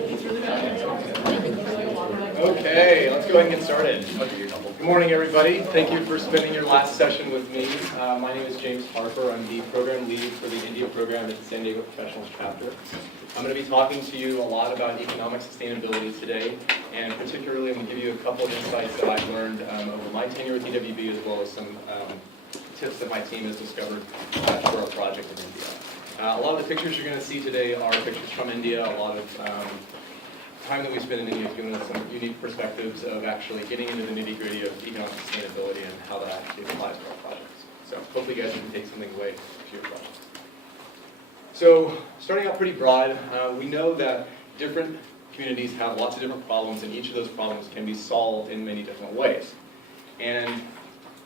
Okay, let's go ahead and get started. Good morning, everybody. Thank you for spending your last session with me. My name is James Harper. I'm the program lead for the India program at the San Diego Professionals chapter. I'm going to be talking to you a lot about economic sustainability today, and particularly I'm going to give you a couple of insights that I've learned over my tenure with EWB, as well as some tips that my team has discovered for our project in India. A lot of the pictures you're going to see today are pictures from India. A lot of time that we spend in India has given us some unique perspectives of actually getting into the nitty-gritty of economic sustainability and how that actually applies to our projects. So hopefully you guys can take something away to your projects. So starting out pretty broad, we know that different communities have lots of different problems, and each of those problems can be solved in many different ways. And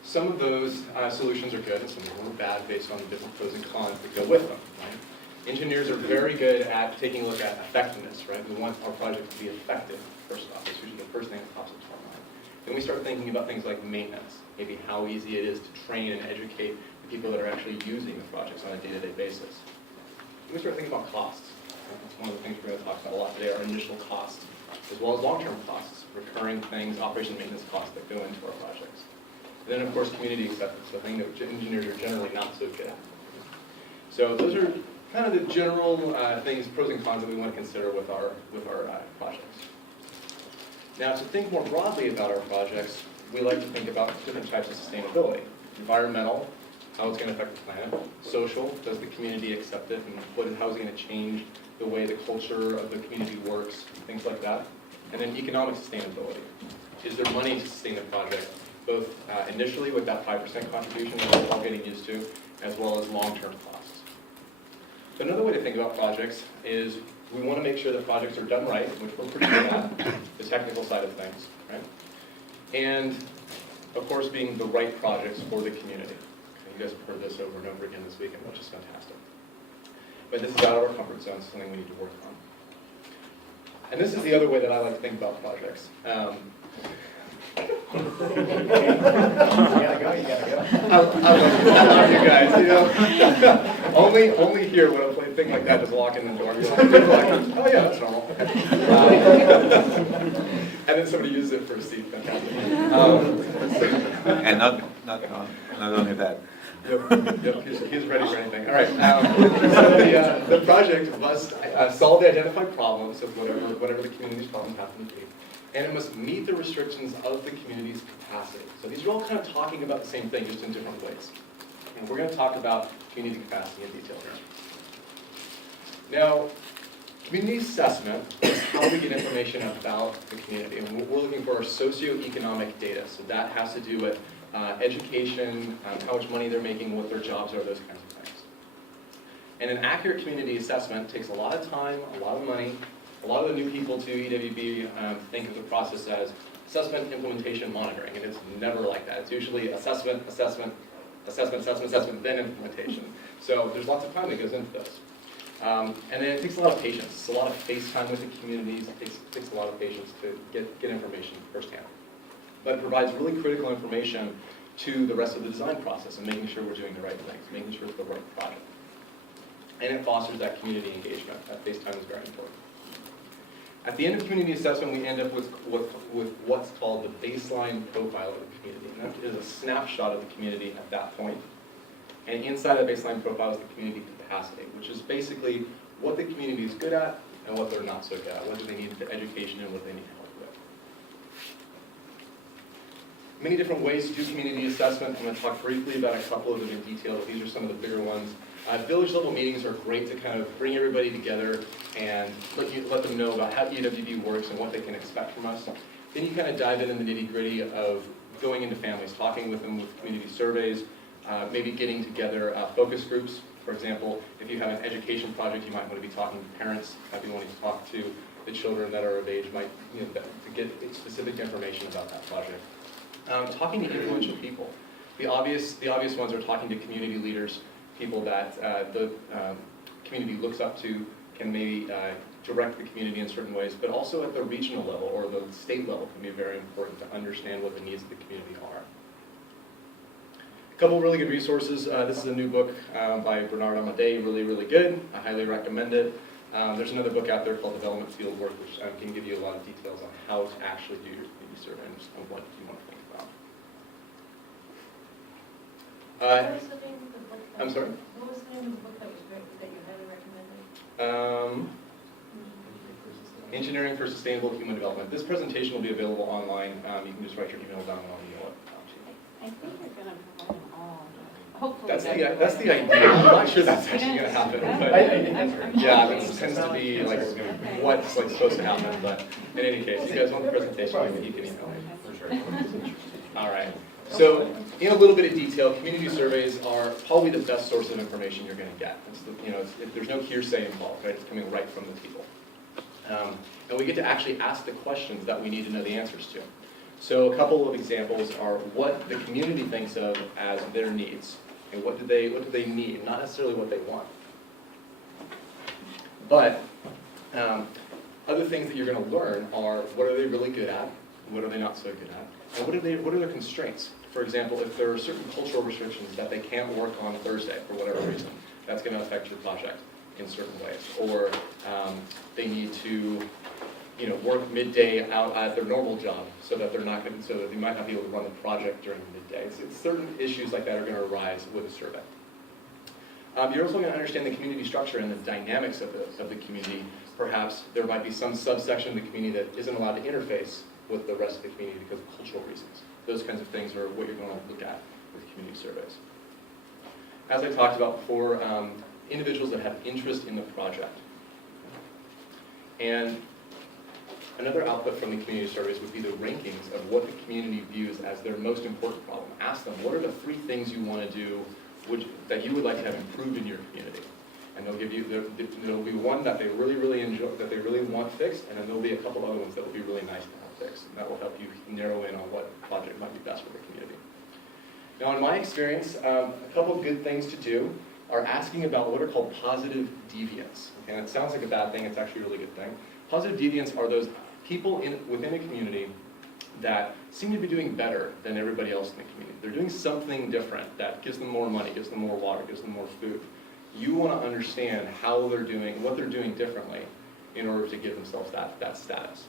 some of those solutions are good and some of them are bad based on the different pros and cons that go with them. Right? Engineers are very good at taking a look at effectiveness, right? We want our project to be effective, first off. It's usually the first thing that pops into our mind. Then we start thinking about things like maintenance, maybe how easy it is to train and educate the people that are actually using the projects on a day-to-day basis. Then we start thinking about costs. That's one of the things we're going to talk about a lot today, our initial costs, as well as long-term costs, recurring things, operation and maintenance costs that go into our projects. And then, of course, community acceptance, the thing that engineers are generally not so good at. So those are kind of the general things, pros and cons that we want to consider with our projects. Now, to think more broadly about our projects, we like to think about different types of sustainability. Environmental, how it's going to affect the planet. Social, does the community accept it, and how is it going to change the way the culture of the community works, things like that. And then economic sustainability. Is there money to sustain the project, both initially with that 5% contribution that we're all getting used to, as well as long-term costs. So another way to think about projects is we want to make sure that projects are done right, which we're pretty good at, the technical side of things, right? And, of course, being the right projects for the community. You guys have heard this over and over again this weekend, which is fantastic. But this is out of our comfort zone, something we need to work on. And this is the other way that I like to think about projects. You gotta go. I love you guys. You know, only here when I play a thing like that, just walk in the door. And you're like, oh yeah, that's normal. And then somebody uses it for a seat. Fantastic. And not only that. Yep. He's ready for anything. All right. So the project must solve the identified problems of whatever the community's problems happen to be. And it must meet the restrictions of the community's capacity. So these are all kind of talking about the same thing, just in different ways. And we're going to talk about community capacity in detail here. Now, community assessment is how we get information about the community. And we're looking for our socioeconomic data. So that has to do with education, how much money they're making, what their jobs are, those kinds of things. And an accurate community assessment takes a lot of time, a lot of money. A lot of the new people to EWB think of the process as assessment, implementation, monitoring, and it's never like that. It's usually assessment, then implementation. So there's lots of time that goes into this. And then it takes a lot of patience. It's a lot of face time with the communities. It takes a lot of patience to get information firsthand. But it provides really critical information to the rest of the design process and making sure we're doing the right things, making sure it's the right project. And it fosters that community engagement. That face time is very important. At the end of community assessment, we end up with what's called the baseline profile of the community. And that is a snapshot of the community at that point. And inside that baseline profile is the community capacity, which is basically what the community is good at and what they're not so good at, what do they need for education and what they need help with. Many different ways to do community assessment. I'm going to talk briefly about a couple of them in detail. These are some of the bigger ones. Village level meetings are great to kind of bring everybody together and let them know about how EWB works and what they can expect from us. Then you kind of dive into the nitty gritty of going into families, talking with them with community surveys, maybe getting together focus groups. For example, if you have an education project, you might want to be talking to parents, might be wanting to talk to the children that are of age, to get specific information about that project. Talking to influential people. The obvious ones are talking to community leaders, people that the community looks up to, can maybe direct the community in certain ways, but also at the regional level or the state level can be very important to understand what the needs of the community are. A couple really good resources. This is a new book by Bernard Amadei, really, really good. I highly recommend it. There's another book out there called Development Field Work, which can give you a lot of details on how to actually do your community survey and just what you want to think about. What was the name of the book? I'm sorry? What was the name of the book that you highly recommended? Engineering for Sustainable Human Development. This presentation will be available online. You can just write your email down and I'll email it out to you. I think you're going to provide them all. Hopefully. That's the idea. I'm not sure that's actually going to happen, but yeah, that tends to be like what's like supposed to happen. But in any case, you guys want the presentation, you can email me. All right. So in a little bit of detail, community surveys are probably the best source of information you're going to get. There's no hearsay involved, right? It's coming right from the people. And we get to actually ask the questions that we need to know the answers to. So a couple of examples are what the community thinks of as their needs. And what do they need, not necessarily what they want. But other things that you're going to learn are what are they really good at, what are they not so good at, and what are their constraints. For example, if there are certain cultural restrictions that they can't work on Thursday for whatever reason, that's going to affect your project in certain ways. Or they need to work midday out at their normal job so that they might not be able to run the project during the midday. It's certain issues like that are going to arise with a survey. You're also going to understand the community structure and the dynamics of the community. Perhaps there might be some subsection of the community that isn't allowed to interface with the rest of the community because of cultural reasons. Those kinds of things are what you're going to look at with community surveys. As I talked about before, individuals that have interest in the project. And another output from the community surveys would be the rankings of what the community views as their most important problem. Ask them, what are the 3 things you want to do that you would like to have improved in your community? And they'll give you, there'll be one that they really enjoy, that they really want fixed, and then there'll be a couple other ones that will be really nice to have fixed. And that will help you narrow in on what project might be best for the community. Now in my experience, a couple of good things to do are asking about what are called positive deviants. Okay, and it sounds like a bad thing, it's actually a really good thing. Positive deviants are those people within a community that seem to be doing better than everybody else in the community. They're doing something different that gives them more money, gives them more water, gives them more food. You want to understand how they're doing, what they're doing differently in order to give themselves that status.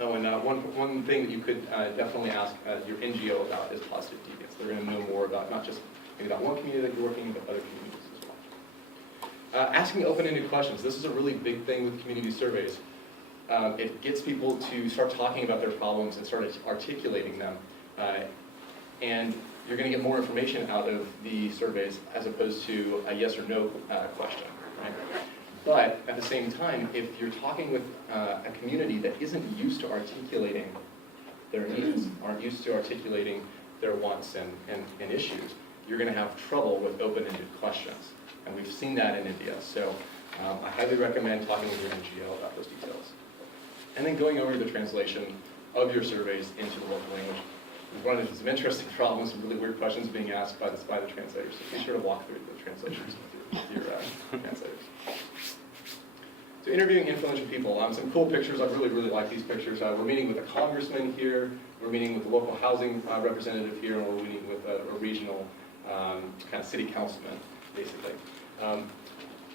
Oh, and one thing that you could definitely ask your NGO about is positive deviants. They're going to know more about not just maybe that one community that you're working in, but other communities as well. Asking open-ended questions. This is a really big thing with community surveys. It gets people to start talking about their problems and start articulating them. And you're going to get more information out of the surveys as opposed to a yes or no question. Right? But at the same time, if you're talking with a community that isn't used to articulating their needs, aren't used to articulating their wants and issues, you're going to have trouble with open-ended questions. And we've seen that in India. So I highly recommend talking with your NGO about those details. And then going over the translation of your surveys into the local language. We've run into some interesting problems, some really weird questions being asked by the translators. So be sure to walk through the translations with your translators. So interviewing influential people. Some cool pictures. I really like these pictures. We're meeting with a congressman here. We're meeting with a local housing representative here, and we're meeting with a regional kind of city councilman, basically.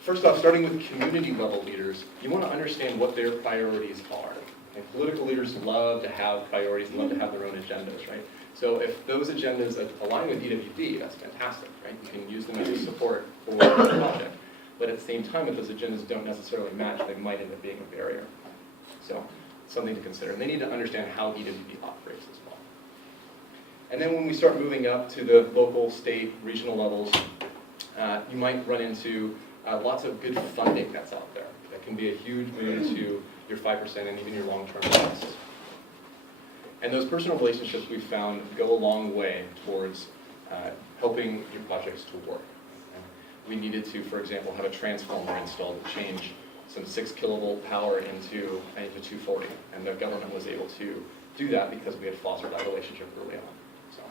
First off, starting with community level leaders, you want to understand what their priorities are. And political leaders love to have priorities, love to have their own agendas, right? So if those agendas align with EWD, that's fantastic, right? You can use them as a support for the project. But at the same time, if those agendas don't necessarily match, they might end up being a barrier. So something to consider. And they need to understand how EWD operates as well. And then when we start moving up to the local, state, regional levels, you might run into lots of good funding that's out there. That can be a huge boon to your 5% and even your long-term costs. And those personal relationships we've found go a long way towards helping your projects to work. We needed to, for example, have a transformer installed to change some 6 kilovolt power into 240. And the government was able to do that because we had fostered that relationship early on. So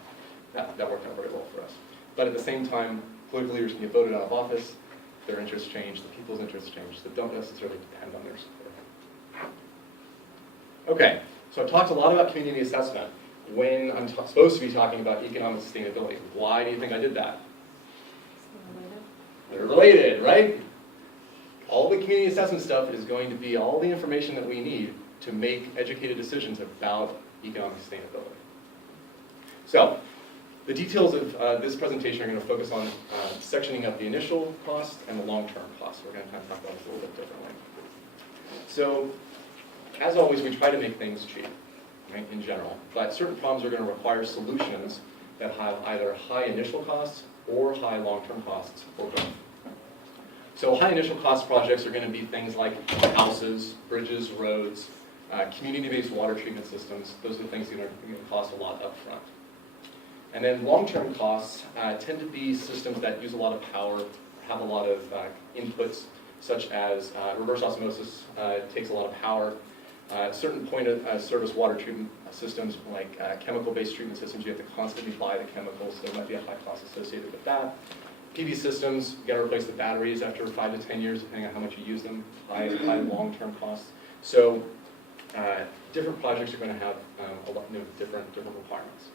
that worked out very well for us. But at the same time, political leaders can get voted out of office, their interests change, the people's interests change, so don't necessarily depend on their support. Okay, so I've talked a lot about community assessment when I'm supposed to be talking about economic sustainability. Why do you think I did that? They're related, right? all the community assessment stuff is going to be all the information that we need to make educated decisions about economic sustainability. So, the details of this presentation are going to focus on sectioning up the initial cost and the long-term cost. We're going to kind of talk about this a little bit differently. So, as always, we try to make things cheap, right, in general, but certain problems are going to require solutions that have either high initial costs or high long-term costs, or both. So high initial cost projects are going to be things like houses, bridges, roads, community-based water treatment systems. Those are the things that are going to cost a lot up front. And then long-term costs tend to be systems that use a lot of power, have a lot of inputs, such as reverse osmosis takes a lot of power. Certain point of service water treatment systems, like chemical-based treatment systems, you have to constantly buy the chemicals, so there might be a high cost associated with that. PV systems, you got to replace the batteries after 5 to 10 years, depending on how much you use them, high long-term costs. So different projects are going to have a lot of different requirements.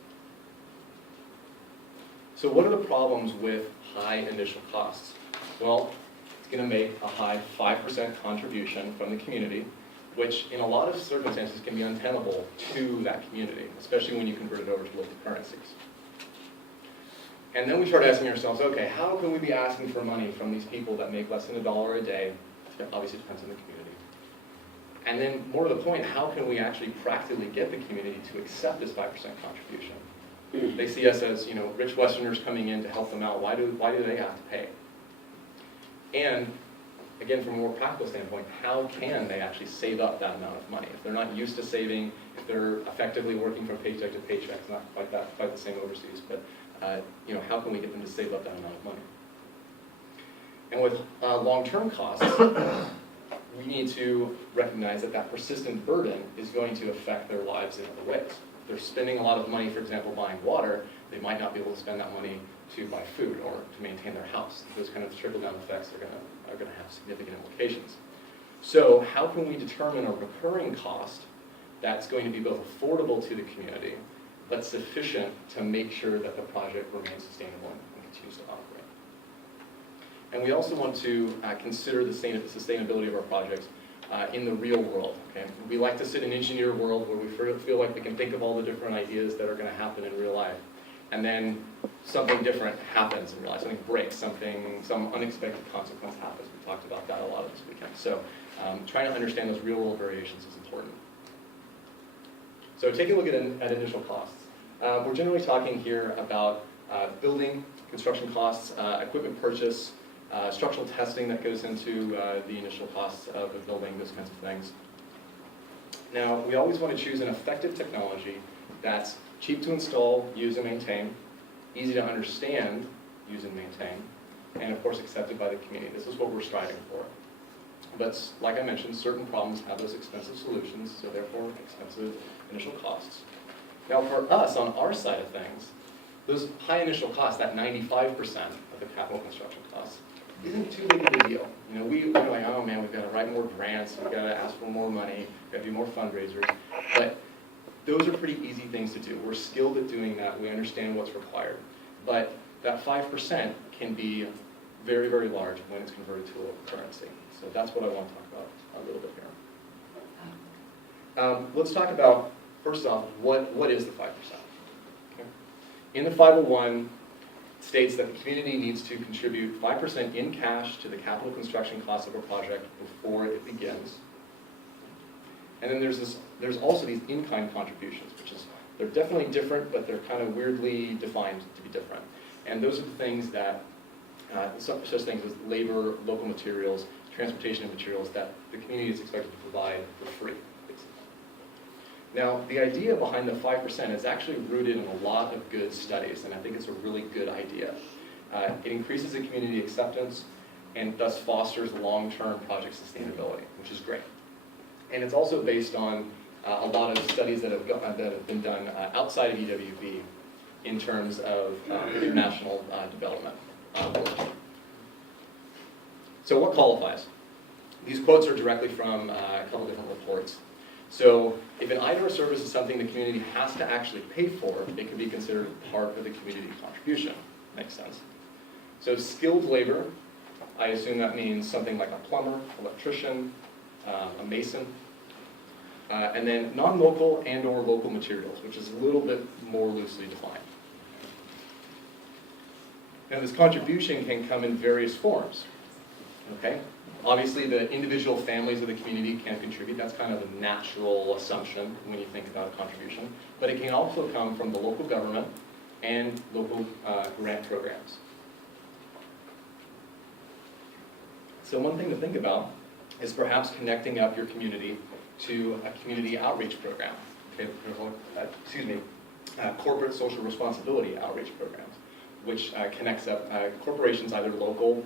So what are the problems with high initial costs? Well, it's going to make a high 5% contribution from the community, which in a lot of circumstances can be untenable to that community, especially when you convert it over to local currencies. And then we start asking ourselves, okay, how can we be asking for money from these people that make less than $1 a day? It obviously depends on the community. And then more to the point, how can we actually practically get the community to accept this 5% contribution? They see us as, you know, rich Westerners coming in to help them out. Why do they have to pay? And again, from a more practical standpoint, how can they actually save up that amount of money? If they're not used to saving, if they're effectively working from paycheck to paycheck, it's not quite the same overseas, but you know, how can we get them to save up that amount of money? And with long-term costs, we need to recognize that that persistent burden is going to affect their lives in other ways. If they're spending a lot of money, for example, buying water, they might not be able to spend that money to buy food or to maintain their house. Those kind of trickle-down effects are going to have significant implications. So how can we determine a recurring cost that's going to be both affordable to the community, but sufficient to make sure that the project remains sustainable and continues to operate? And we also want to consider the sustainability of our projects in the real world. Okay? We like to sit in an engineer world where we feel like we can think of all the different ideas that are going to happen in real life. And then something different happens in real life, something breaks, some unexpected consequence happens. We talked about that a lot this weekend. So trying to understand those real world variations is important. So taking a look at initial costs. We're generally talking here about building, construction costs, equipment purchase, structural testing that goes into the initial costs of a building, those kinds of things. Now, we always want to choose an effective technology that's cheap to install, use and maintain, easy to understand, use and maintain, and of course accepted by the community. This is what we're striving for. But like I mentioned, certain problems have those expensive solutions, so therefore expensive initial costs. Now for us, on our side of things, those high initial costs, that 95% of the capital construction costs, isn't too big of a deal. You know, we're like, oh man, we've got to write more grants, we've got to ask for more money, we've got to do more fundraisers. But those are pretty easy things to do. We're skilled at doing that. We understand what's required. But that 5% can be very, very large when it's converted to a local currency. So that's what I want to talk about a little bit here. Let's talk about, first off, what is the 5%? Okay. In the 501, states that the community needs to contribute 5% in cash to the capital construction cost of a project before it begins. And then there's also these in-kind contributions, which is, they're definitely different, but they're kind of weirdly defined to be different. And those are the things that, such things as labor, local materials, transportation of materials that the community is expected to provide for free, basically. Now, the idea behind the 5% is actually rooted in a lot of good studies, and I think it's a really good idea. It increases the community acceptance and thus fosters long-term project sustainability, which is great. And it's also based on a lot of studies that have been done outside of EWB in terms of international development work. So what qualifies? These quotes are directly from a couple different reports. So if an item or service is something the community has to actually pay for, it can be considered part of the community contribution. Makes sense. So skilled labor, I assume that means something like a plumber, electrician, a mason, and then non-local and or local materials, which is a little bit more loosely defined. Now this contribution can come in various forms, okay? Obviously the individual families of the community can contribute, that's kind of a natural assumption when you think about a contribution, but it can also come from the local government and local grant programs. So one thing to think about is perhaps connecting up your community to a community outreach program, okay? Corporate social responsibility outreach programs, which connects up corporations either local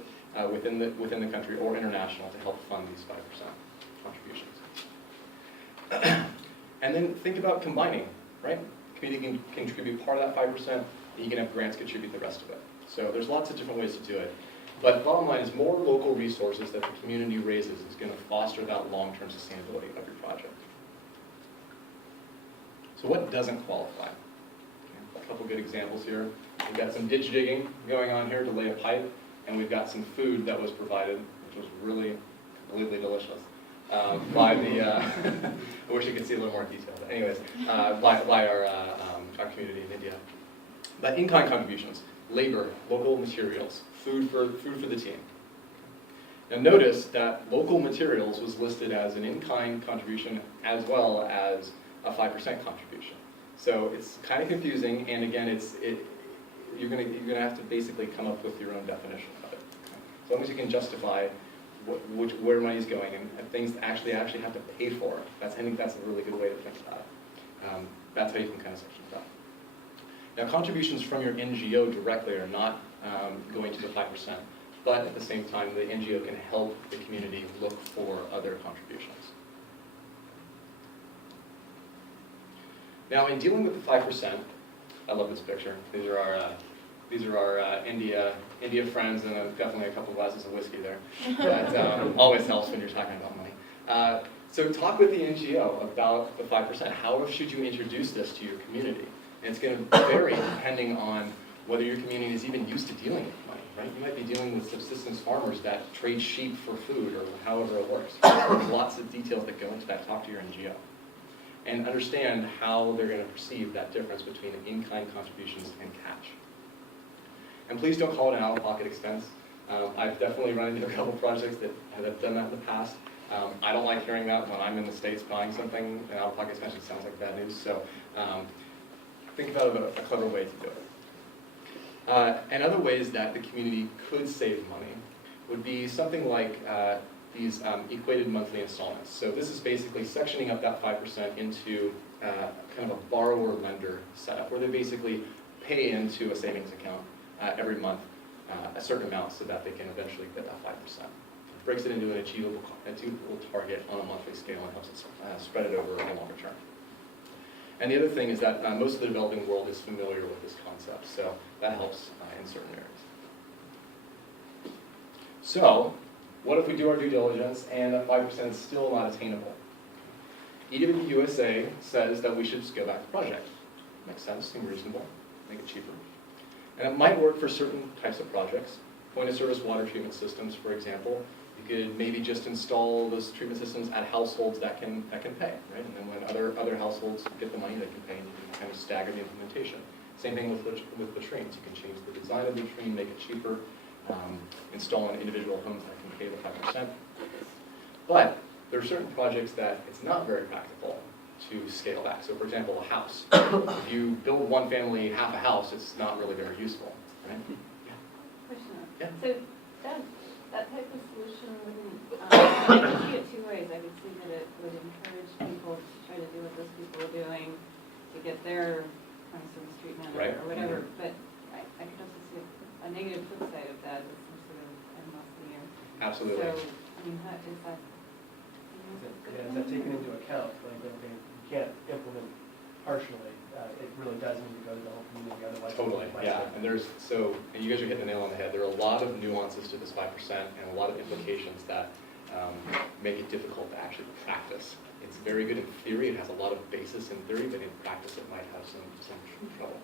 within the country or international to help fund these 5% contributions. And then think about combining, right? The community can contribute part of that 5%, and you can have grants contribute the rest of it. So there's lots of different ways to do it. But bottom line is more local resources that the community raises is going to foster that long-term sustainability of your project. So what doesn't qualify? Okay, a couple good examples here. We've got some ditch digging going on here to lay a pipe, and we've got some food that was provided, which was really completely delicious, by the, I wish you could see a little more detail, but anyways, by our community in India. But in-kind contributions, labor, local materials, food for the team. Now notice that local materials was listed as an in-kind contribution as well as a 5% contribution. So it's kind of confusing, and again, you're gonna have to basically come up with your own definition of it. As long as you can justify where money's going and things actually have to pay for. I think that's a really good way to think about it. That's how you can kind of section it up. Now contributions from your NGO directly are not going to the 5%, but at the same time the NGO can help the community look for other contributions. Now in dealing with the 5%, I love this picture. These are our India friends, and definitely a couple glasses of whiskey there. That always helps when you're talking about money. So talk with the NGO about the 5%. How should you introduce this to your community? And it's going to vary depending on whether your community is even used to dealing with money, right? You might be dealing with subsistence farmers that trade sheep for food or however it works. There's lots of details that go into that. Talk to your NGO. And understand how they're going to perceive that difference between in-kind contributions and cash. And please don't call it an out-of-pocket expense. I've definitely run into a couple projects that have done that in the past. I don't like hearing that when I'm in the States buying something, an out-of-pocket expense. It sounds like bad news. So think about a clever way to do it. And other ways that the community could save money would be something like these equated monthly installments. So this is basically sectioning up that 5% into kind of a borrower-lender setup, where they basically pay into a savings account every month a certain amount so that they can eventually get that 5%. It breaks it into an achievable target on a monthly scale and helps it spread it over a longer term. And the other thing is that most of the developing world is familiar with this concept, so that helps in certain areas. So, what if we do our due diligence and that 5% is still not attainable? EWD USA says that we should scale back the project. Makes sense, seems reasonable, make it cheaper. And it might work for certain types of projects. Point-of-service water treatment systems, for example. You could maybe just install those treatment systems at households that can pay, right? And then when other households get the money, they can pay, and you can kind of stagger the implementation. Same thing with latrines. You can change the design of the latrine, make it cheaper, install in individual homes that can pay the 5%. But there are certain projects that it's not very practical to scale back. So for example, a house. If you build one family half a house, it's not really very useful, right? Question. Yeah. So that type of solution wouldn't, I could see it two ways. I could see that it would encourage people to try to do what those people are doing to get their service treatment or, Right. or whatever. But I could also see a negative flip side of that is some sort of end loss of the year. Absolutely. So, I mean, how is that? Is that taken into account? Like, okay, you can't implement partially. It really does need to go to the whole community, otherwise. Totally, yeah. And and you guys are hitting the nail on the head. There are a lot of nuances to this 5% and a lot of implications that make it difficult to actually practice. It's very good in theory. It has a lot of basis in theory, but in practice it might have some trouble.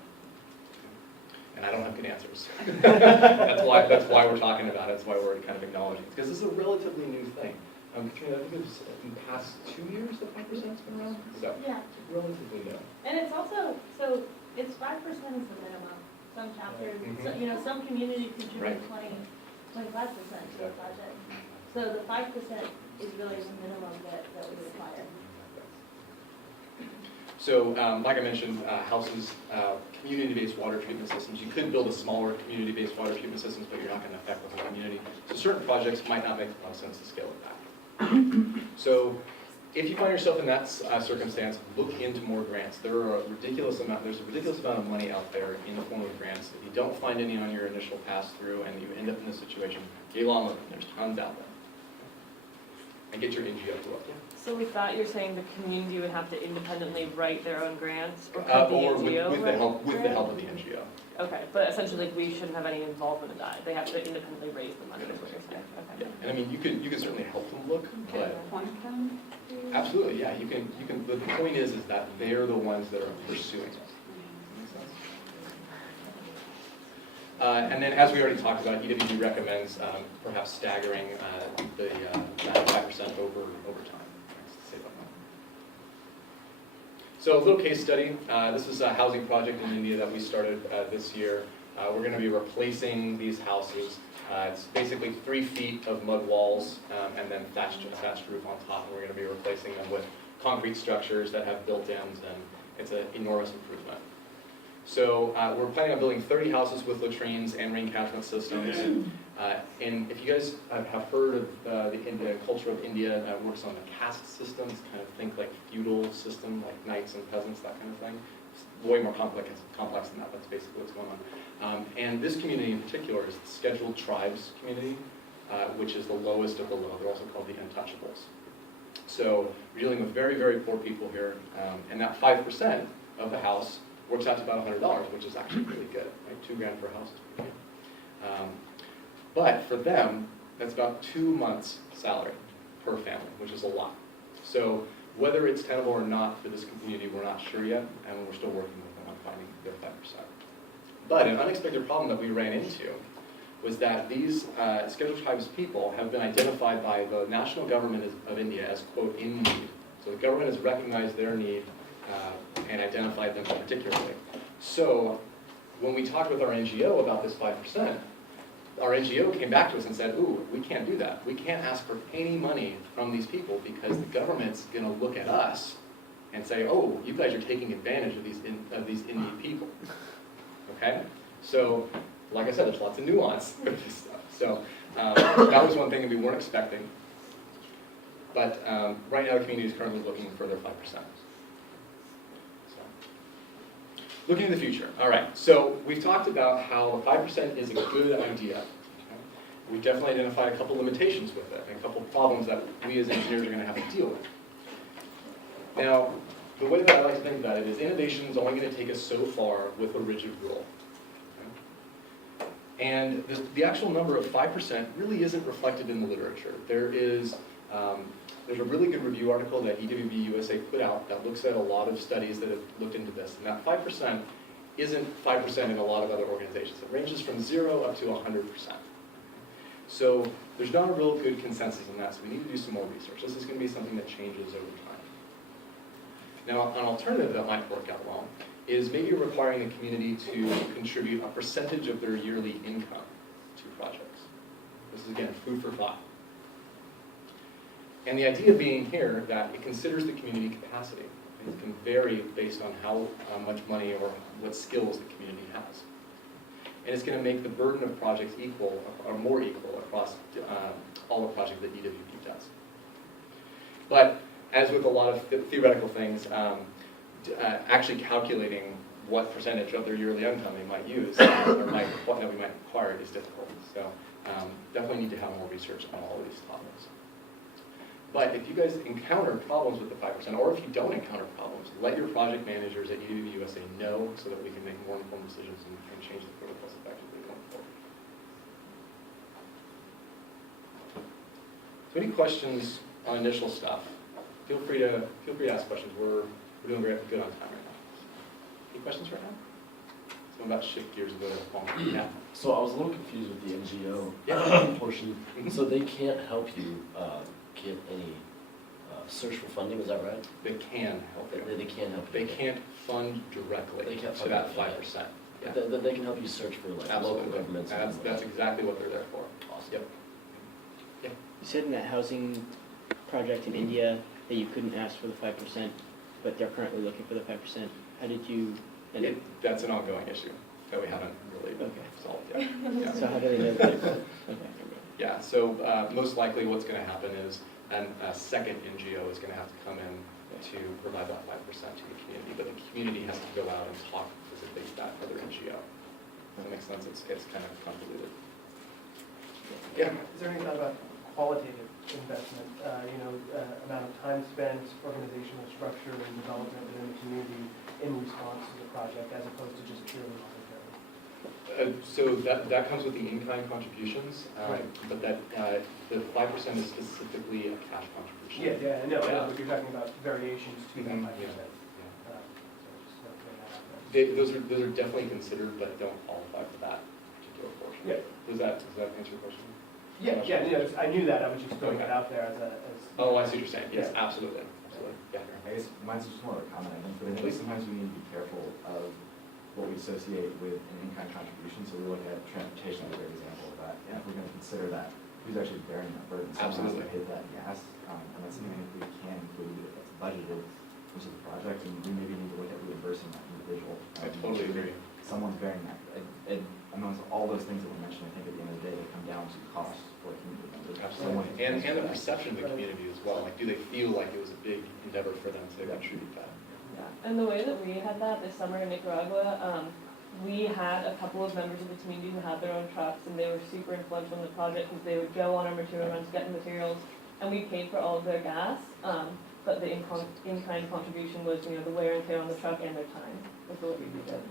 and I don't have good answers. That's why we're talking about it, that's why we're kind of acknowledging it, because this is a relatively new thing. Katrina, I think it was in the past 2 years that 5%'s been around, so Yeah, it's relatively new. and it's also, so it's 5% is the minimum. Some chapters, so, you know, some communities contribute Right. 25% to the project. So the 5% is really the minimum that we require. So, like I mentioned, houses, community-based water treatment systems. You could build a smaller community-based water treatment systems, but you're not going to affect the whole community. So certain projects might not make a lot of sense to scale it back. So if you find yourself in that circumstance, look into more grants. There's a ridiculous amount of money out there in the form of grants. If you don't find any on your initial pass-through and you end up in this situation, get along with them. There's tons out there. And get your NGO to look. So with that, you're saying the community would have to independently write their own grants, or could the Or NGO with the write help of grants? the NGO. Okay, but essentially, like, we shouldn't have any involvement in that. They have to independently raise the money, is what you're saying. Yeah, Okay. and I mean, you can certainly help them look, but Point them? absolutely, yeah, you can, but the point is that they're the ones that are pursuing it. Make sense? And then, as we already talked about, EWG recommends perhaps staggering that 5% over time. To save on money. So a little case study. This is a housing project in India that we started this year. We're going to be replacing these houses. It's basically 3 feet of mud walls and then thatched roof on top. And we're going to be replacing them with concrete structures that have built-ins, and it's an enormous improvement. So we're planning on building 30 houses with latrines and rain catchment systems. And if you guys have heard of the culture of India that works on the caste systems, kind of think like feudal system, like knights and peasants, that kind of thing. It's way more complex than that. That's basically what's going on. And this community in particular is the Scheduled Tribes community, which is the lowest of the low. They're also called the Untouchables. So we're dealing with very, very poor people here. And that 5% of the house works out to about $100, which is actually really good. Right? $2 grand per house is pretty good. But for them, that's about 2 months' salary per family, which is a lot. So whether it's tenable or not for this community, we're not sure yet, and we're still working with them on finding their 5%. But an unexpected problem that we ran into was that these Scheduled Tribes people have been identified by the national government of India as, quote, in need. So the government has recognized their need and identified them particularly. So when we talked with our NGO about this 5%, our NGO came back to us and said, ooh, we can't do that. We can't ask for any money from these people because the government's going to look at us and say, oh, you guys are taking advantage of these in-need people. Okay? So, like I said, there's lots of nuance with this stuff. So that was one thing that we weren't expecting. But right now the community is currently looking for their 5%. Looking to the future. All right, so we've talked about how the 5% is a good idea. Okay? We've definitely identified a couple limitations with it, and a couple problems that we as engineers are going to have to deal with. Now, the way that I like to think about it is innovation is only going to take us so far with a rigid rule. Okay? And the actual number of 5% really isn't reflected in the literature. There's a really good review article that EWB USA put out that looks at a lot of studies that have looked into this. And that 5% isn't 5% in a lot of other organizations. It ranges from 0 up to 100%. So there's not a real good consensus on that, so we need to do some more research. This is going to be something that changes over time. Now, an alternative that might work out well is maybe requiring the community to contribute a percentage of their yearly income to projects. This is, again, food for thought. And the idea being here that it considers the community capacity. It can vary based on how much money or what skills the community has. And it's going to make the burden of projects equal or more equal across all the projects that EWP does. But as with a lot of theoretical things, actually calculating what percentage of their yearly income they might use or what we might require is difficult. So definitely need to have more research on all of these topics. But if you guys encounter problems with the 5%, or if you don't encounter problems, let your project managers at EWB USA know so that we can make more informed decisions and change the protocols effectively going forward. So any questions on initial stuff? Feel free to ask questions. We're doing good on time right now. Any questions right now? So I'm about to shift gears a bit. Yeah. So I was a little confused with the NGO Yeah. portion. Mhm. So they can't help you get any search for funding, is that right? They can help you. They can't help you. They can't fund directly They can't to fund that directly, 5%. Yeah. But they can help you search for like local Absolutely. governments. and That's, things like that's that. exactly what they're there for. Awesome. Yep. You said in that housing project in India that you couldn't ask for the 5%, but they're currently looking for the 5%. How did you end up? That's an ongoing issue that we haven't really Okay. solved yet. Yeah. So how do they know that? Okay. Yeah, so most likely what's going to happen is a second NGO is going to have to come in to provide that 5% to the community, but the community has to go out and talk physically to that other NGO. Does that make sense? It's kind of convoluted. Yeah. Is there anything about qualitative investment, amount of time spent, organizational structure and development within the community in response to the project as opposed to just purely monetary? So that comes with the in-kind contributions, Right. but that the 5% is specifically a cash contribution. Yeah, I know, Yeah. but you're talking about variations to that Mhm, 5%. yeah. So just want to throw that out there. Those are definitely considered, but don't qualify for that particular portion. Yeah. Does that answer your question? I knew that, I was just throwing it out there as. Oh, I see what you're saying. Yes, absolutely. Yeah. I guess mine's just more of a comment, I think, but I think sometimes we need to be careful of what we associate with an in-kind contribution. So we look at transportation as a great example of that. And if we're going to consider that, who's actually bearing that burden? Someone has to Absolutely. pay that gas, and that's something that we can include if it's budgeted into the project, and we maybe need to look at reimbursing that individual. I totally agree. Someone's bearing that. And amongst all those things that we mentioned, I think at the end of the day, they come down to cost for a community member. Absolutely. And the perception of the community as well. Like, do they feel like it was a big endeavor for them to contribute that? Yeah, and the way that we had that this summer in Nicaragua, we had a couple of members of the community who had their own trucks, and they were super influential in the project because they would go on our material runs, get the materials, and we paid for all of their gas. But the in-kind contribution was, the wear and tear on the truck and their time. That's what we did.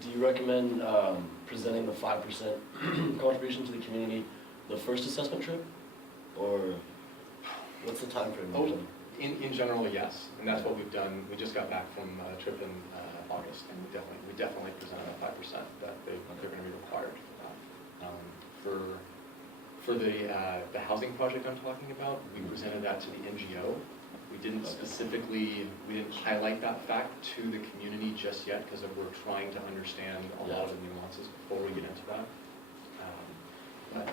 Do you recommend presenting the 5% contribution to the community the first assessment trip? Or what's the time frame? Oh, in general, yes. And that's what we've done. We just got back from a trip in August, and we definitely presented that 5% that they're going to be required for that. For the housing project I'm talking about, we presented that to the NGO. We didn't highlight that fact to the community just yet because we're trying to understand a lot of the nuances before we get into that. But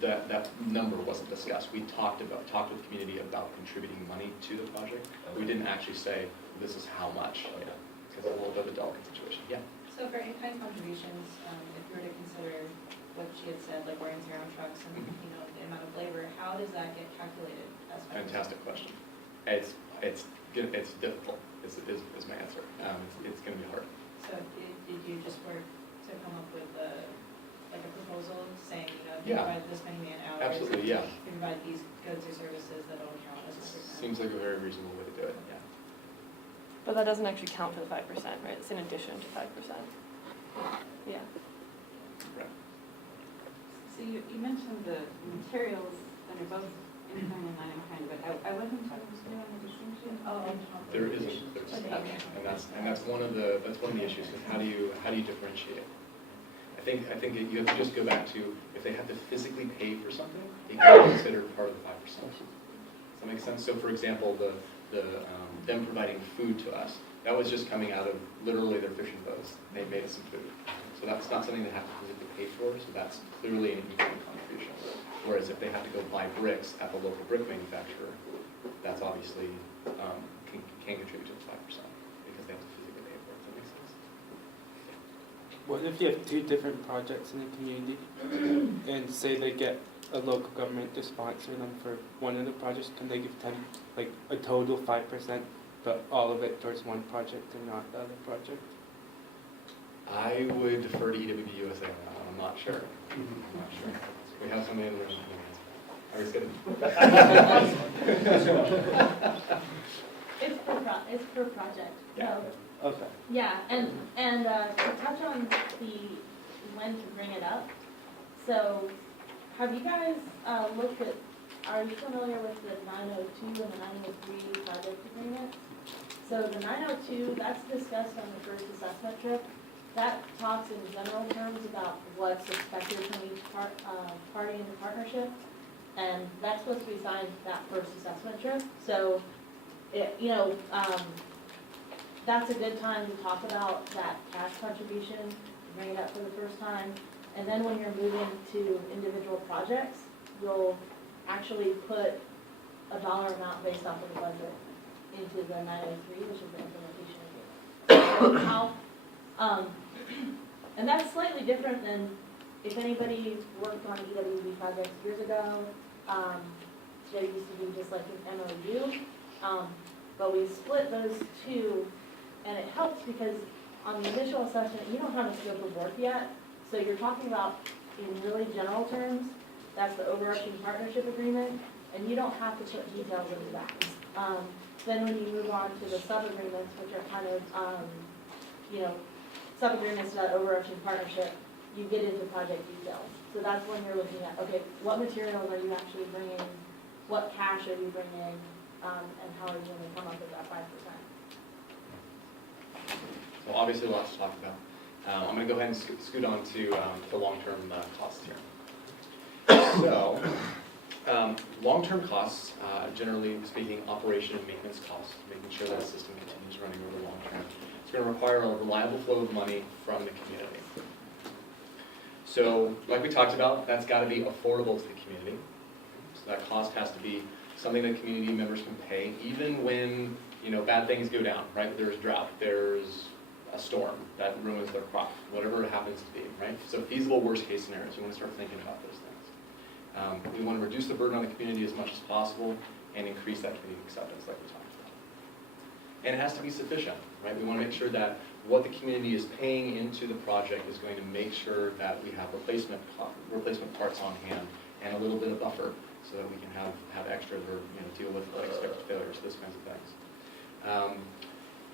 that number wasn't discussed. We talked with the community about contributing money to the project. We didn't actually say this is how much, because it's a little bit of a delicate situation. Yeah. So for in-kind contributions, if you were to consider what she had said, like wear and tear on trucks and, the amount of labor, how does that get calculated as 5%? Fantastic question. It's difficult. Is my answer. It's going to be hard. So did you just work to come up with a proposal saying, if you Yeah. provide this many man hours? Absolutely, yeah. If you provide these goods or services that don't count as 5%? Seems like a very reasonable way to do it. Yeah. But that doesn't actually count for the 5%, right? It's in addition to 5%. Yeah. Right. So you mentioned the materials that are both in-kind and non-in-kind, but I wasn't understanding the distinction. There isn't. Okay. And that's one of the issues. Is how do you differentiate? I think you have to just go back to if they have to physically pay for something, it can be considered part of the 5%. Does that make sense? So for example, them providing food to us, that was just coming out of literally their fishing boats. They made us some food. So that's not something they have to physically pay for, so that's clearly an in-kind contribution. Whereas if they have to go buy bricks at the local brick manufacturer, that's obviously can contribute to the 5% because they have to physically pay for it. Does that make sense? What if you have two different projects in the community and say they get a local government to sponsor them for one of the projects? Can they give 10, like a total 5%, but all of it towards one project and not the other project? I would defer to EWB USA on that one. I'm not sure. We have somebody in the room. I was kidding. It's per project. Yeah. So, Okay. yeah, and to touch on when to bring it up. So, have you guys looked at are you familiar with the 902 and the 903 project agreement? So the 902, that's discussed on the first assessment trip. That talks in general terms about what's expected from each party in the partnership. And that's supposed to be signed that first assessment trip. So, that's a good time to talk about that cash contribution, bring it up for the first time. And then when you're moving to individual projects, you'll actually put a dollar amount based off of the budget into the 903, which is the implementation agreement. So and that's slightly different than if anybody worked on EWB projects years ago. There used to be just like an MOU, but we split those two, and it helps because on the initial assessment, you don't have a scope of work yet, so you're talking about in really general terms. That's the overarching partnership agreement, and you don't have to put details into that. Then when you move on to the sub-agreements, which are kind of, sub-agreements to that overarching partnership, you get into project details. So that's when you're looking at, okay, what materials are you actually bringing, what cash are you bringing, and how are you going to come up with that 5%? So obviously lots to talk about. I'm going to go ahead and scoot on to the long-term costs here. So, long-term costs, generally speaking, operation and maintenance costs, making sure that a system continues running over the long term. It's going to require a reliable flow of money from the community. So, like we talked about, that's got to be affordable to the community. So that cost has to be something that community members can pay, even when bad things go down. Right? There's drought. There's a storm that ruins their crop. Whatever it happens to be. Right? So feasible worst-case scenarios. You want to start thinking about those things. We want to reduce the burden on the community as much as possible and increase that community acceptance, like we talked about. And it has to be sufficient. Right? We want to make sure that what the community is paying into the project is going to make sure that we have replacement parts on hand and a little bit of buffer so that we can have extras or deal with unexpected failures, those kinds of things.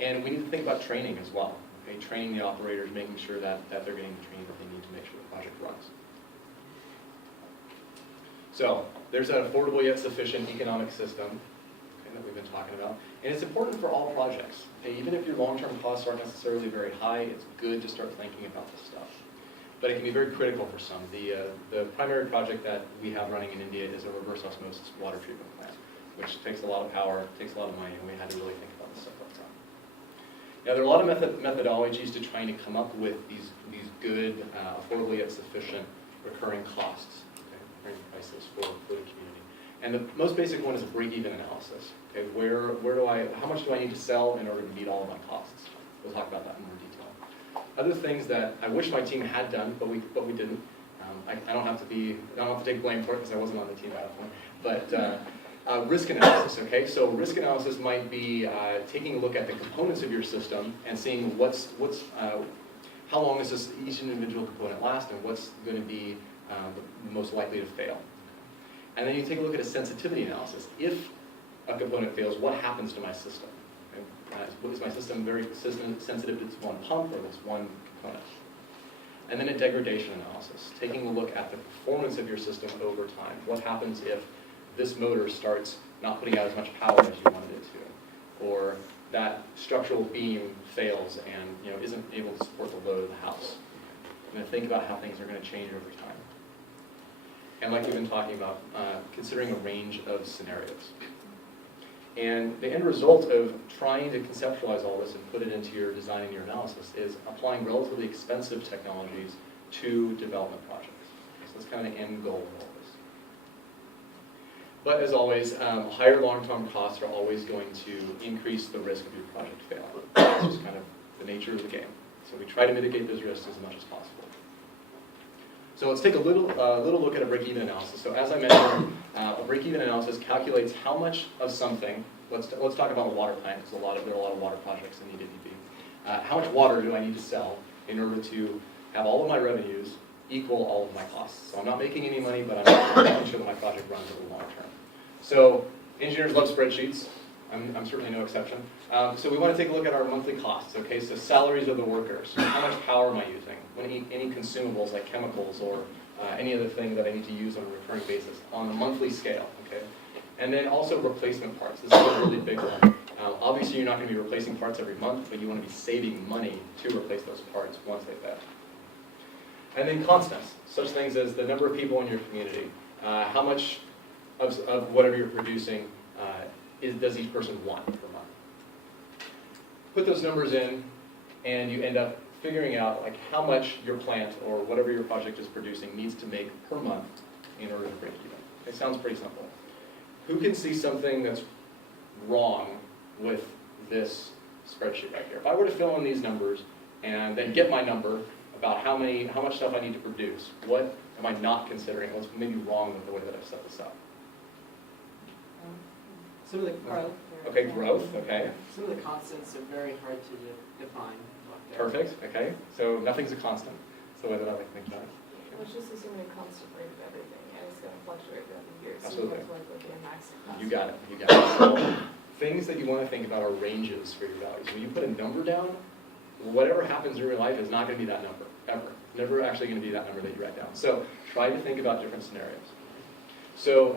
And we need to think about training as well. Okay? Training the operators, making sure that they're getting the training that they need to make sure the project runs. So there's that affordable yet sufficient economic system that we've been talking about. And it's important for all projects. Okay? Even if your long-term costs aren't necessarily very high, it's good to start thinking about this stuff. But it can be very critical for some. The primary project that we have running in India is a reverse osmosis water treatment plant, which takes a lot of power, takes a lot of money, and we had to really think about this stuff up front. Now, there are a lot of methodologies to trying to come up with these good, affordable yet sufficient recurring costs, recurring prices for the community. And the most basic one is a break-even analysis. Okay, how much do I need to sell in order to meet all of my costs? We'll talk about that in more detail. Other things that I wish my team had done, but we didn't. I don't have to take blame for it because I wasn't on the team at that point. But risk analysis. Okay, so risk analysis might be taking a look at the components of your system and seeing how long does each individual component last, and what's going to be the most likely to fail. And then you take a look at a sensitivity analysis. If a component fails, what happens to my system? Okay? Is my system very sensitive to this one pump or this one component? And then a degradation analysis, taking a look at the performance of your system over time. What happens if this motor starts not putting out as much power as you wanted it to? Or that structural beam fails and isn't able to support the load of the house? I'm going to think about how things are going to change over time. And like we've been talking about, considering a range of scenarios. And the end result of trying to conceptualize all this and put it into your design and your analysis is applying relatively expensive technologies to development projects. So that's kind of the end goal of all this. But as always, higher long-term costs are always going to increase the risk of your project failing. That's just kind of the nature of the game. So we try to mitigate those risks as much as possible. So let's take a little look at a break-even analysis. So as I mentioned, a break-even analysis calculates how much of something. Let's talk about a water plant because there are a lot of water projects in EWB. How much water do I need to sell in order to have all of my revenues equal all of my costs? So I'm not making any money, but I'm making sure that my project runs over the long term. So engineers love spreadsheets. I'm certainly no exception. So we want to take a look at our monthly costs. Okay, so salaries of the workers. How much power am I using? Any consumables like chemicals or any other thing that I need to use on a recurring basis on a monthly scale, okay? And then also replacement parts. This is a really big one. Obviously, you're not going to be replacing parts every month, but you want to be saving money to replace those parts once they fail. And then constants, such things as the number of people in your community, how much of whatever you're producing does each person want per month. Put those numbers in, and you end up figuring out like how much your plant or whatever your project is producing needs to make per month in order to break even. It sounds pretty simple. Who can see something that's wrong with this spreadsheet right here? If I were to fill in these numbers and then get my number about how much stuff I need to produce, what am I not considering? What's maybe wrong with the way that I've set this up? Some of the Growth. Okay, growth, okay. Some of the constants are very hard to define. up there. Perfect, okay. So nothing's a constant. That's the way that I like to think about it. Let's just assume a constant rate of everything, and it's gonna fluctuate throughout the year, so you Absolutely. have to like look at a max constant. You got it, you got it. So things that you want to think about are ranges for your values. When you put a number down, whatever happens in real life is not going to be that number, ever. Never actually going to be that number that you write down. So try to think about different scenarios. So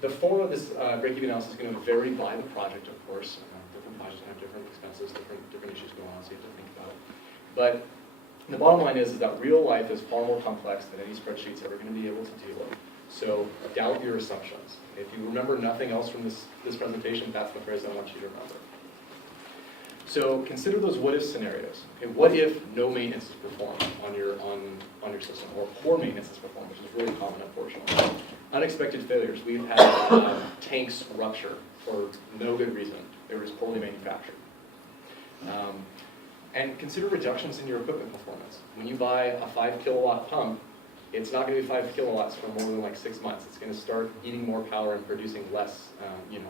the form of this break-even analysis is going to vary by the project, of course. Different projects have different expenses, different issues going on, so you have to think about it. But the bottom line is that real life is far more complex than any spreadsheet's ever going to be able to deal with. So doubt your assumptions. If you remember nothing else from this presentation, that's the phrase I want you to remember. So consider those what-if scenarios. Okay, what if no maintenance is performed on your system, or poor maintenance is performed, which is really common, unfortunately. Unexpected failures. We've had tanks rupture for no good reason. They were just poorly manufactured. And consider reductions in your equipment performance. When you buy a 5 kilowatt pump, it's not going to be 5 kilowatts for more than like 6 months. It's going to start eating more power and producing less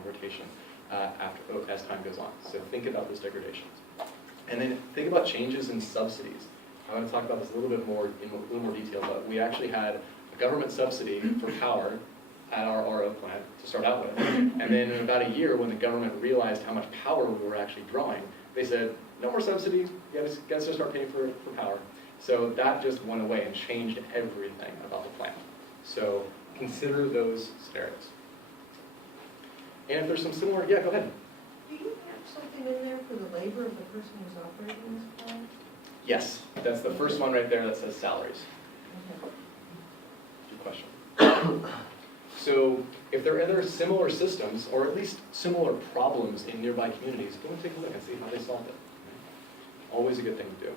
rotation as time goes on. So think about those degradations. And then think about changes in subsidies. I'm going to talk about this a little bit more in a little more detail, but we actually had a government subsidy for power at our RO plant to start out with. And then in about a year, when the government realized how much power we were actually drawing, they said, no more subsidies, you guys just start paying for power. So that just went away and changed everything about the plant. So consider those scenarios. And if there's some similar, yeah, go ahead. Do you have something in there for the labor of the person who's operating this plant? Yes, that's the first one right there that says salaries. Okay. Good question. So if there are other similar systems, or at least similar problems in nearby communities, go and take a look and see how they solved it. Always a good thing to do.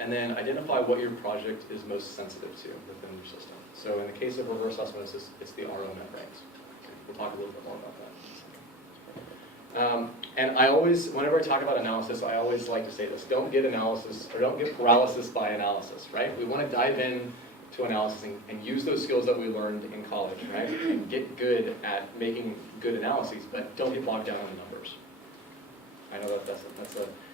And then identify what your project is most sensitive to within your system. So in the case of reverse osmosis, it's the RO membranes. We'll talk a little bit more about that. And I always, whenever I talk about analysis, I always like to say this: don't get analysis, or don't get paralysis by analysis, right? We want to dive in to analysis and use those skills that we learned in college, right? And get good at making good analyses, but don't get bogged down in the numbers. I know that that's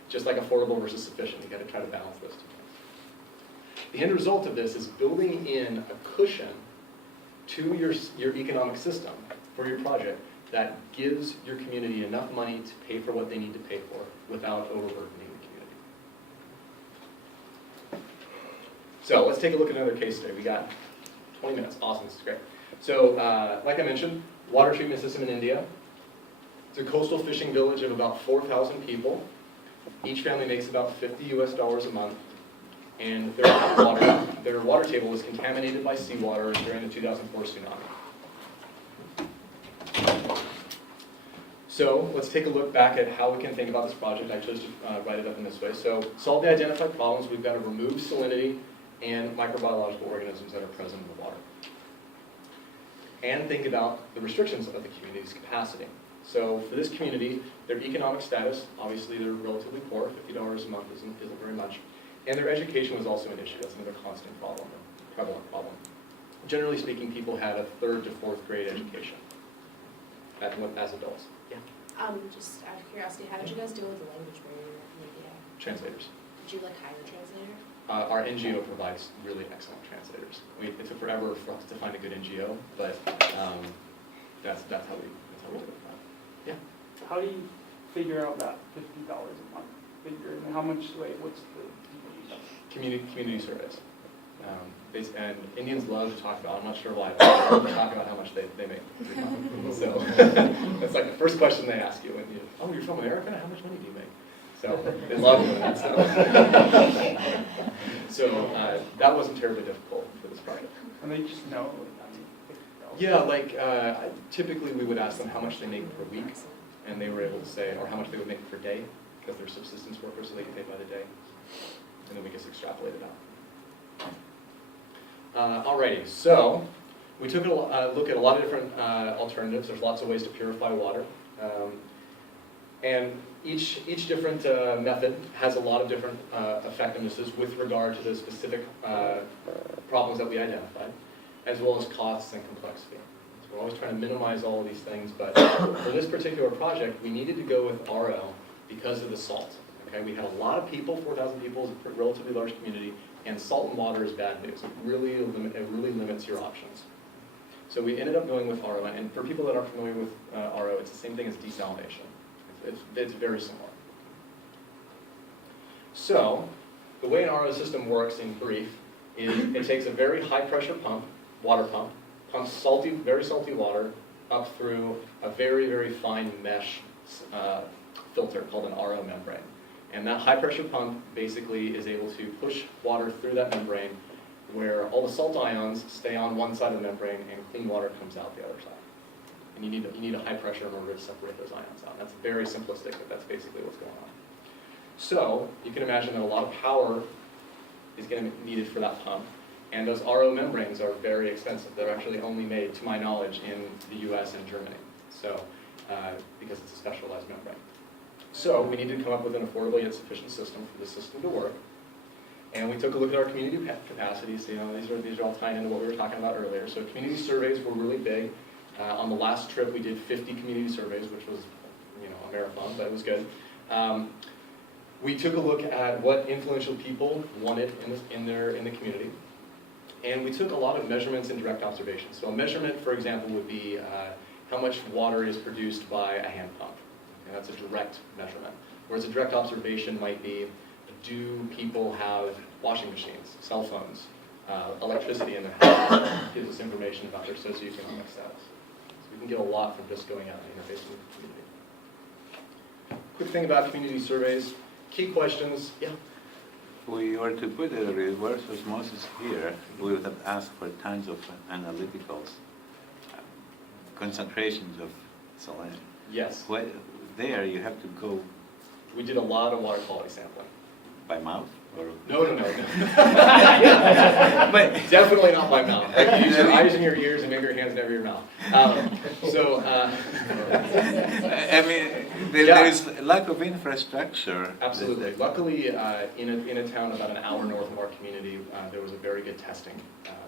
just like affordable versus sufficient. You got to try to balance those two things. The end result of this is building in a cushion to your economic system for your project that gives your community enough money to pay for what they need to pay for without overburdening the community. So let's take a look at another case study. We got 20 minutes. Awesome, this is great. So like I mentioned, water treatment system in India. It's a coastal fishing village of about 4,000 people. Each family makes about $50 US a month. And their water table was contaminated by seawater during the 2004 tsunami. So let's take a look back at how we can think about this project. I chose to write it up in this way. So solve the identified problems. We've got to remove salinity and microbiological organisms that are present in the water. And think about the restrictions of the community's capacity. So for this community, their economic status, obviously they're relatively poor. $50 a month isn't very much. And their education was also an issue. That's another constant problem, a prevalent problem. Generally speaking, people had a 3rd to 4th grade education as adults. Yeah. Just out of curiosity, how did you guys deal with the language barrier in India? Translators. Did you like hire a translator? Our NGO provides really excellent translators. It took forever for us to find a good NGO, but that's how we did it. Yeah. How do you figure out that $50 a month figure? And how much, what's the community surveys? And Indians love to talk about, I'm not sure why, but they love to talk about how much they make. So that's like the first question they ask you when you, oh, you're from America? How much money do you make? So they love doing that stuff. So that wasn't terribly difficult for this project. And they just know. Yeah, like typically we would ask them how much they make per week, and they were able to say, or how much they would make per day, because they're subsistence workers, so they get paid by the day, and then we just extrapolate it out. Alrighty, so we took a look at a lot of different alternatives. There's lots of ways to purify water, and each different method has a lot of different effectivenesses with regard to the specific problems that we identified, as well as costs and complexity. So we're always trying to minimize all of these things, but for this particular project, we needed to go with RO because of the salt. Okay, we had a lot of people, 4,000 people is a relatively large community, and salt and water is bad news. It really limits your options. So we ended up going with RO, and for people that aren't familiar with RO, it's the same thing as desalination. It's very similar. So the way an RO system works in brief is it takes a very high pressure pump, water pump, pumps salty, very salty water up through a very, very fine mesh filter called an RO membrane. And that high pressure pump basically is able to push water through that membrane where all the salt ions stay on one side of the membrane and clean water comes out the other side. And you need a high pressure in order to separate those ions out. That's very simplistic, but that's basically what's going on. So you can imagine that a lot of power is going to be needed for that pump. And those RO membranes are very expensive. They're actually only made, to my knowledge, in the US and Germany. So, because it's a specialized membrane. So we needed to come up with an affordable yet sufficient system for the system to work. And we took a look at our community capacities. You know, these are all tying into what we were talking about earlier. So community surveys were really big. On the last trip, we did 50 community surveys, which was, you know, a marathon, but it was good. We took a look at what influential people wanted in the community. And we took a lot of measurements and direct observations. So a measurement, for example, would be how much water is produced by a hand pump. And that's a direct measurement. Whereas a direct observation might be, do people have washing machines, cell phones, electricity in their house? Gives us information about their socioeconomic status. So we can get a lot from just going out and interfacing with the community. Quick thing about community surveys, key questions, yeah? If we were to put a reverse osmosis here, we would have asked for tons of analyticals, concentrations of selenium. Yes. There you have to go. We did a lot of water quality sampling. By mouth? Or? No. But definitely not by mouth. Like, use your eyes and your ears and make your hands never your mouth. I mean, there is lack of infrastructure. Absolutely. Luckily, in a town about an hour north of our community, there was a very good testing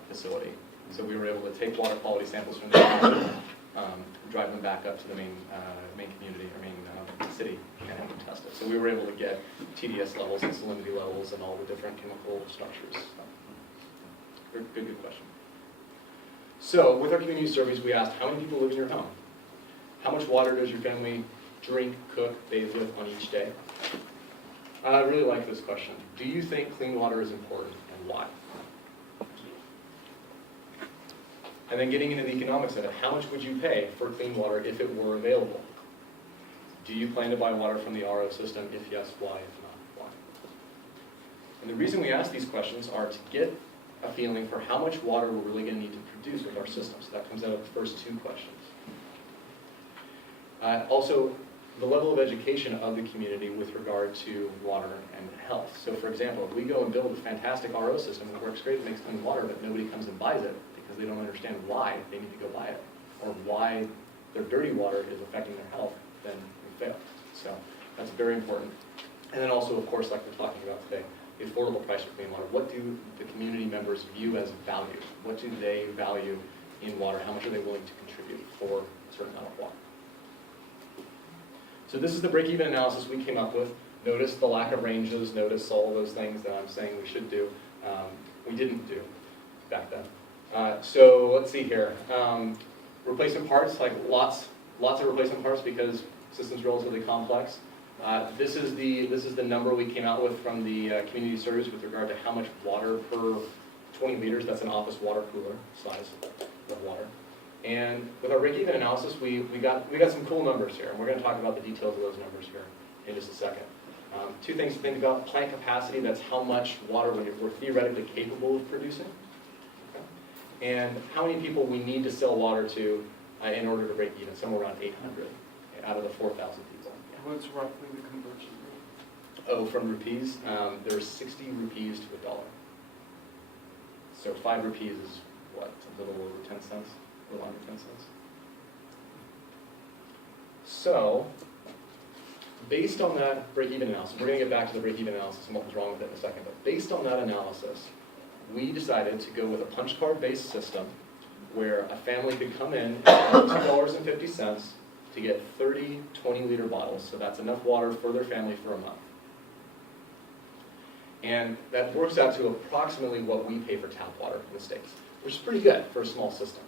facility. So we were able to take water quality samples from the town, drive them back up to the main community, or main city, and have them tested. So we were able to get TDS levels and salinity levels and all the different chemical structures. So, good question. So with our community surveys, we asked, how many people live in your home? How much water does your family drink, cook, bathe with on each day? I really like this question. Do you think clean water is important, and why? And then getting into the economics of it, how much would you pay for clean water if it were available? Do you plan to buy water from the RO system? If yes, why? If not, why? And the reason we ask these questions are to get a feeling for how much water we're really going to need to produce with our system. So that comes out of the first two questions. Also, the level of education of the community with regard to water and health. So for example, if we go and build a fantastic RO system that works great, makes clean water, but nobody comes and buys it because they don't understand why they need to go buy it, or why their dirty water is affecting their health, then we fail. So that's very important. And then also, of course, like we're talking about today, the affordable price for clean water. What do the community members view as value? What do they value in water? How much are they willing to contribute for a certain amount of water? So this is the break-even analysis we came up with. Notice the lack of ranges, notice all those things that I'm saying we should do. We didn't do back then. So let's see here. Replacement parts, like lots of replacement parts because the system's relatively complex. This is the number we came out with from the community surveys with regard to how much water per 20 liters, that's an office water cooler size of water. And with our break-even analysis, we got some cool numbers here, and we're gonna talk about the details of those numbers here in just a second. Two things to think about: plant capacity, that's how much water we're theoretically capable of producing. Okay. And how many people we need to sell water to in order to break even, somewhere around 800 out of the 4,000 people. What's roughly the conversion rate? Oh, from rupees, there's 60 rupees to a dollar. So 5 rupees is what, a little over 10 cents, a little under 10 cents. So, based on that break-even analysis, we're going to get back to the break-even analysis and what was wrong with it in a second, but based on that analysis, we decided to go with a punch card-based system where a family could come in at $2.50 to get 30 20-liter bottles, so that's enough water for their family for a month. And that works out to approximately what we pay for tap water in the States, which is pretty good for a small system.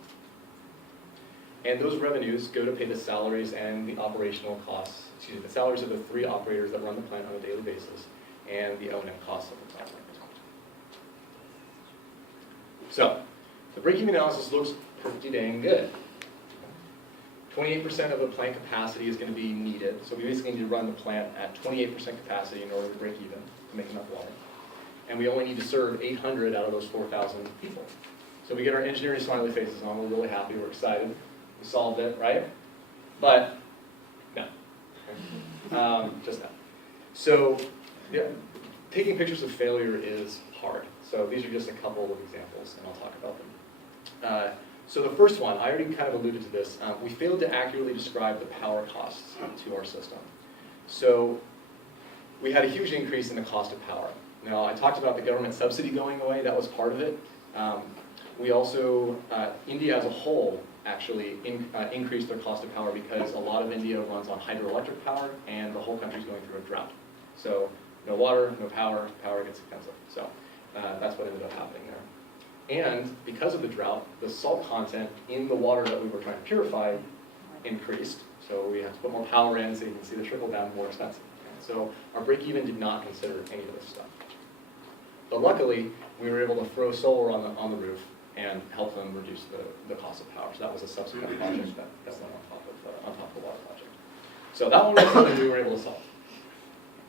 And those revenues go to pay the salaries and the operational costs, the salaries of the 3 operators that run the plant on a daily basis, and the O&M costs of the plant. So, the break-even analysis looks pretty dang good. 28% of the plant capacity is going to be needed, so we basically need to run the plant at 28% capacity in order to break even, to make enough water. And we only need to serve 800 out of those 4,000 people. So we get our engineering smiley faces on, we're really happy, we're excited, we solved it, right? But, no. Just no. So, yeah, taking pictures of failure is hard. So these are just a couple of examples, and I'll talk about them. So the first one, I already kind of alluded to this. We failed to accurately describe the power costs to our system. So we had a huge increase in the cost of power. Now, I talked about the government subsidy going away. That was part of it. We also, India as a whole, actually increased their cost of power because a lot of India runs on hydroelectric power, and the whole country's going through a drought. So no water, no power, power gets expensive. So that's what ended up happening there. And because of the drought, the salt content in the water that we were trying to purify increased. So we had to put more power in, so you can see the trickle down more expensive. And so our break-even did not consider any of this stuff. But luckily, we were able to throw solar on the roof and help them reduce the cost of power. So that was a subsequent project that's went on top of the water project. So that one was something we were able to solve.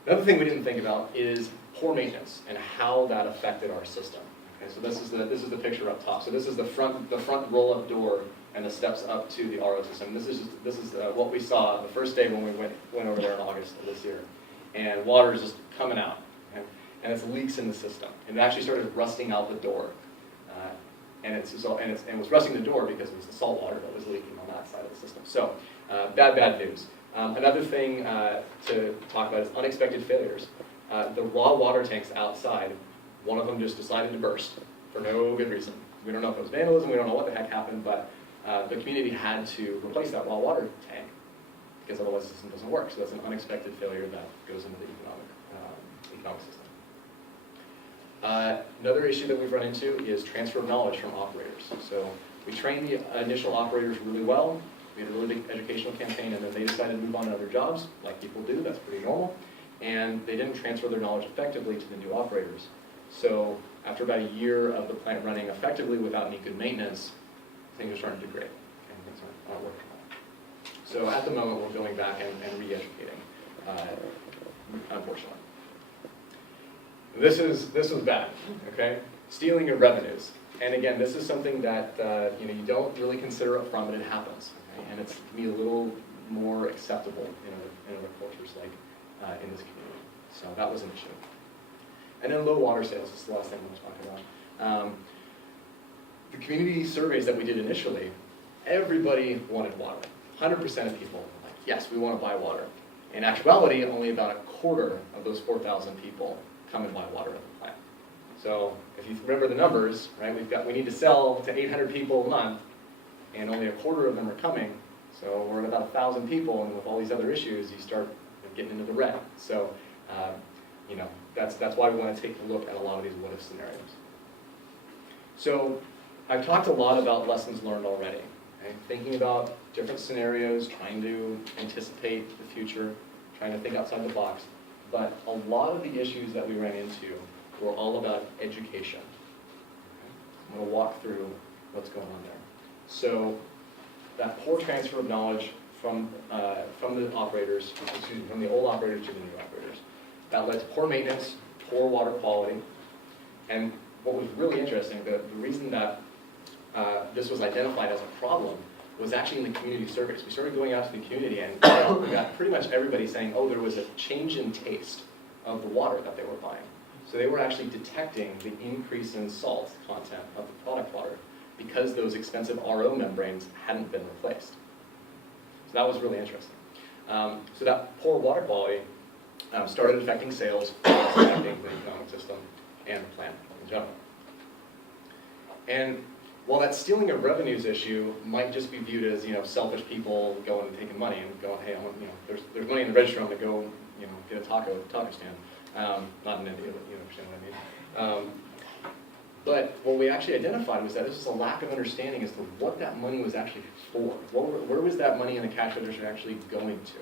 Another thing we didn't think about is poor maintenance and how that affected our system. Okay, so this is the picture up top. So this is the front roll-up door and the steps up to the RO system. This is what we saw the first day when we went over there in August of this year, and water is just coming out, okay? And it's leaks in the system. And it actually started rusting out the door, and it was rusting the door because it was the salt water that was leaking on that side of the system. So bad news. Another thing to talk about is unexpected failures. The raw water tanks outside, one of them just decided to burst for no good reason. We don't know if it was vandalism, we don't know what the heck happened, but the community had to replace that raw water tank because otherwise the system doesn't work. So that's an unexpected failure that goes into the economic system. Another issue that we've run into is transfer of knowledge from operators. So we trained the initial operators really well. We had a really big educational campaign, and then they decided to move on to other jobs, like people do. That's pretty normal. And they didn't transfer their knowledge effectively to the new operators. So after about a year of the plant running effectively without any good maintenance, things are starting to degrade, and things aren't working well. So at the moment, we're going back and re-educating, unfortunately. This was bad, okay? Stealing your revenues. And again, this is something that you don't really consider up front, but it happens. Okay? And it can be a little more acceptable in other cultures, like in this community. So that was an issue. And then low water sales is the last thing I want to talk about. The community surveys that we did initially, everybody wanted water. 100% of people were like, yes, we want to buy water. In actuality, only about a quarter of those 4,000 people come and buy water at the plant. So if you remember the numbers, right, we need to sell to 800 people a month, and only a quarter of them are coming. So we're at about 1,000 people, and with all these other issues, you start getting into the red. So that's why we want to take a look at a lot of these what-if scenarios. So I've talked a lot about lessons learned already. Okay? Thinking about different scenarios, trying to anticipate the future, trying to think outside the box. But a lot of the issues that we ran into were all about education. Okay? I'm going to walk through what's going on there. So that poor transfer of knowledge from the operators, excuse me, from the old operators to the new operators, that led to poor maintenance, poor water quality, and what was really interesting, the reason that this was identified as a problem was actually in the community surveys. We started going out to the community and we got pretty much everybody saying, oh, there was a change in taste of the water that they were buying. So they were actually detecting the increase in salt content of the product water because those expensive RO membranes hadn't been replaced. So that was really interesting. So that poor water quality started affecting sales, affecting the economic system, and the plant in general. And while that stealing of revenues issue might just be viewed as, selfish people going and taking money and going, hey, I want, there's money in the register, I'm gonna go, get a taco stand. Not in India, but you understand what I mean. But what we actually identified was that this was a lack of understanding as to what that money was actually for. Where was that money in the cash register actually going to?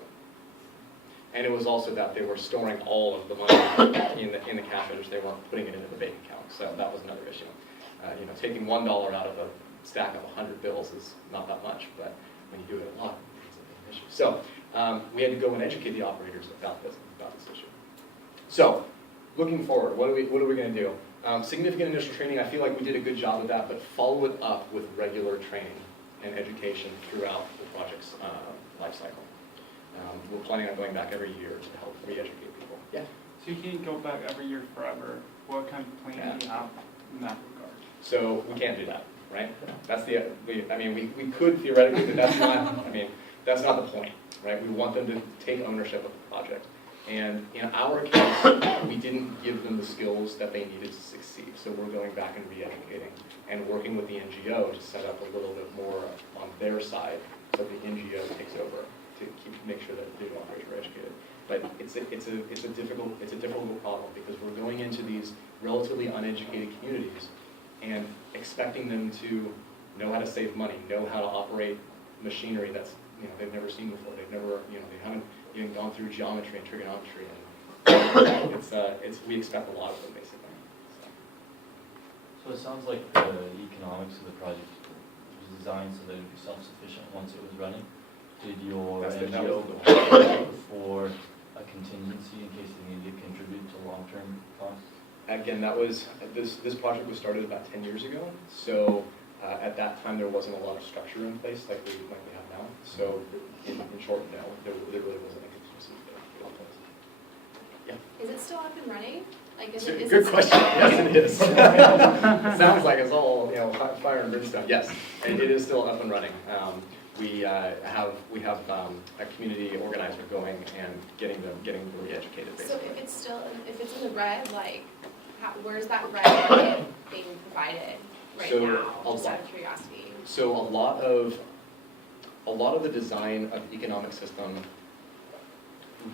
And it was also that they were storing all of the money in the cash register. They weren't putting it into the bank account. So that was another issue. Taking $1 out of a stack of 100 bills is not that much, but when you do it a lot, it's a big issue. So we had to go and educate the operators about this issue. So looking forward, what are we going to do? Significant initial training, I feel like we did a good job of that, but follow it up with regular training and education throughout the project's life cycle. We're planning on going back every year to help re-educate people. Yeah? So you can't go back every year forever. What kind of plan do you have in that regard? So we can't do that, right? That's we could theoretically, but that's not the point, right? We want them to take ownership of the project. And in our case, we didn't give them the skills that they needed to succeed. So we're going back and re-educating and working with the NGO to set up a little bit more on their side so the NGO takes over to make sure that the new operators are educated. But it's a difficult problem because we're going into these relatively uneducated communities and expecting them to know how to save money, know how to operate machinery that's they've never seen before. They've never they haven't even gone through geometry and trigonometry, and we expect a lot of them basically. So it sounds like the economics of the project was designed so that it would be self-sufficient once it was running. Did your NGO go for a contingency in case they needed to contribute to long-term costs? Again, that was this project was started about 10 years ago. So at that time, there wasn't a lot of structure in place like we have now. So in short, no, there really wasn't a contingency in place. Yeah. Is it still up and running? Like, Good question. Yes, it is. It sounds like it's all fire and brimstone. Yes, and it is still up and running. We have a community organizer going and getting them re-educated. So if it's in the red, like, where's that red market being provided right now? Just out of curiosity. So a lot of the design of the economic system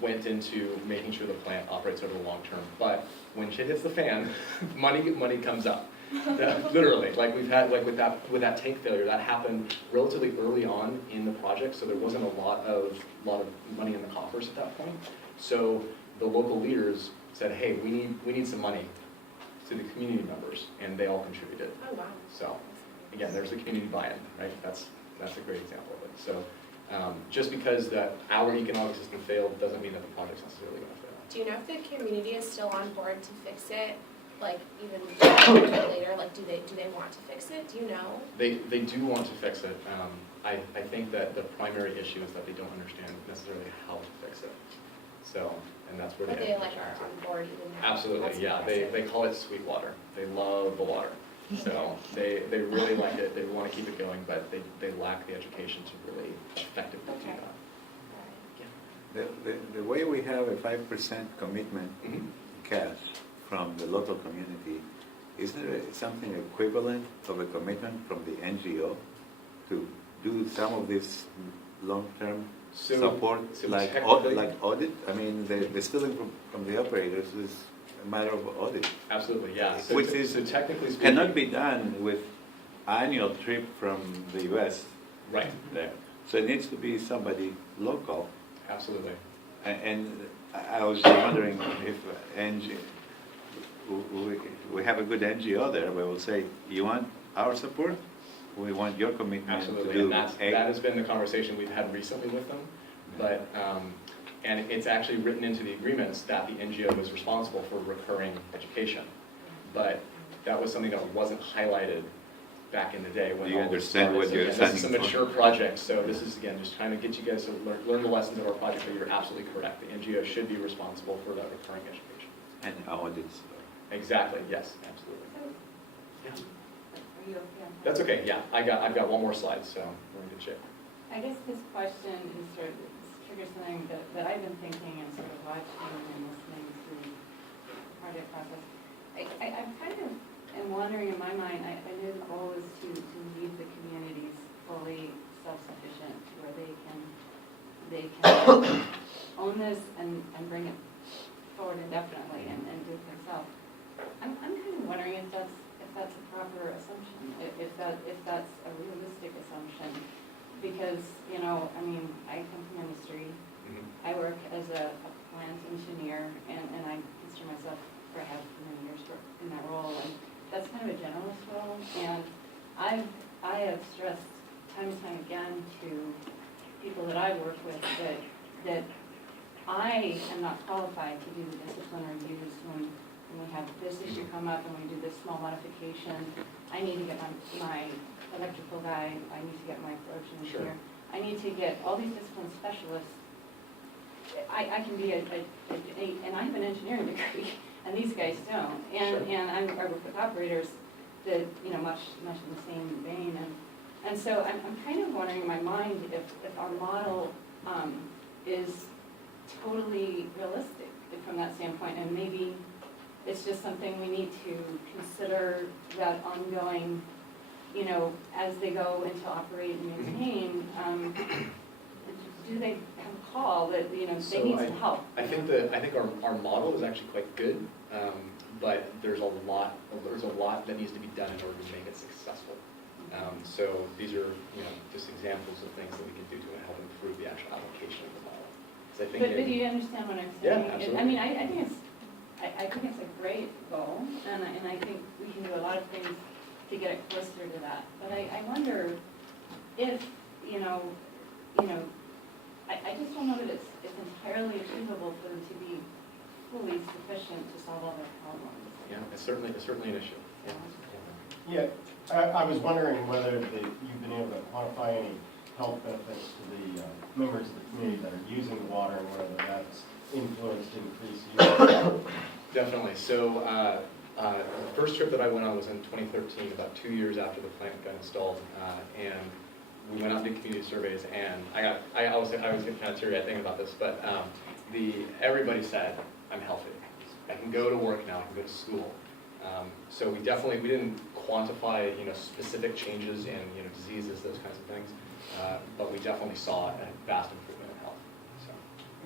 went into making sure the plant operates over the long term. But when shit hits the fan, money comes up. Literally, like we've had, like with that tank failure, that happened relatively early on in the project, so there wasn't a lot of money in the coffers at that point. So the local leaders said, hey, we need some money to the community members, and they all contributed. Oh wow. So again, there's the community buy-in, right? That's a great example of it. So just because our economic system failed doesn't mean that the project's necessarily going to fail. Do you know if the community is still on board to fix it? Like even later, like do they want to fix it? Do you know? They do want to fix it. I think that the primary issue is that they don't understand necessarily how to fix it. So, and that's where but they like are on board even now. Absolutely, yeah. They call it sweet water. They love the water. So they really like it. They want to keep it going, but they lack the education to really effectively do that. The way we have a 5% commitment cash from the local community, is there something equivalent of a commitment from the NGO to do some of this long-term support, like audit? I mean, the stealing from the operators is a matter of audit. Absolutely, yeah. Which is technically speaking, cannot be done with annual trip from the U.S. right there. So it needs to be somebody local. Absolutely. And I was wondering if we have a good NGO there, we will say, you want our support? We want your commitment to Absolutely, do and that A? has been the conversation we've had recently with them. But, and it's actually written into the agreements that the NGO is responsible for recurring education. But that was something that wasn't highlighted back in the day when Do you all this understand started. what So you're again, this is a standing for? mature project, so this is, again, just trying to get you guys to learn the lessons of our project, but you're absolutely correct. The NGO should be responsible for that recurring education. And audits. Exactly, yes, absolutely. Yeah. Are you okay on that? That's okay, yeah, I've got one more slide, so we're in good shape. I guess this question is sort of, triggers something that I've been thinking and sort of watching and listening through the project process. I'm kind of am wondering in my mind, I know the goal is to leave the communities fully self-sufficient to where they can own this and bring it forward indefinitely and do it themselves. I'm kind of wondering if that's a proper assumption, if that's a realistic assumption. Because, you know, I mean, I come from industry, I work as a plant engineer, and I consider myself, or have for many years worked in that role, and that's kind of a generalist role, and I have stressed time and time again to people that I work with that I am not qualified to do the discipline reviews when we have this issue come up and we do this small modification. I need to get my electrical guy, I need to get my corrosion engineer. I need to get all these discipline specialists. I can be and I have an engineering degree, and these guys don't. And I work with operators that, you know, much in the same vein. And so I'm kind of wondering in my mind if our model is totally realistic from that standpoint, and maybe it's just something we need to consider that ongoing, you know, as they go into operate and maintain, do they have a call that, you know, they need some help? I think our model is actually quite good, but there's a lot that needs to be done in order to make it successful. So these are, you know, just examples of things that we can do to help improve the actual application of the model. 'Cause I think But do you understand what I'm saying? Yeah, absolutely. I mean, I think it's a great goal, and I think we can do a lot of things to get it closer to that. But I wonder if, you know, I just don't know that it's entirely achievable for them to be fully sufficient to solve all their problems. Yeah, it's certainly an issue. Yeah, I was wondering whether you've been able to quantify any health benefits to the members of the community that are using the water, and whether that's influenced increased use. Definitely. So the first trip that I went on was in 2013, about 2 years after the plant got installed, and we went out and did community surveys. And I was getting kind of teary-eyed thinking about this, but everybody said, "I'm healthy. I can go to work now. I can go to school." So we didn't quantify, you know, specific changes in, you know, diseases, those kinds of things, but we definitely saw a vast improvement in health. So.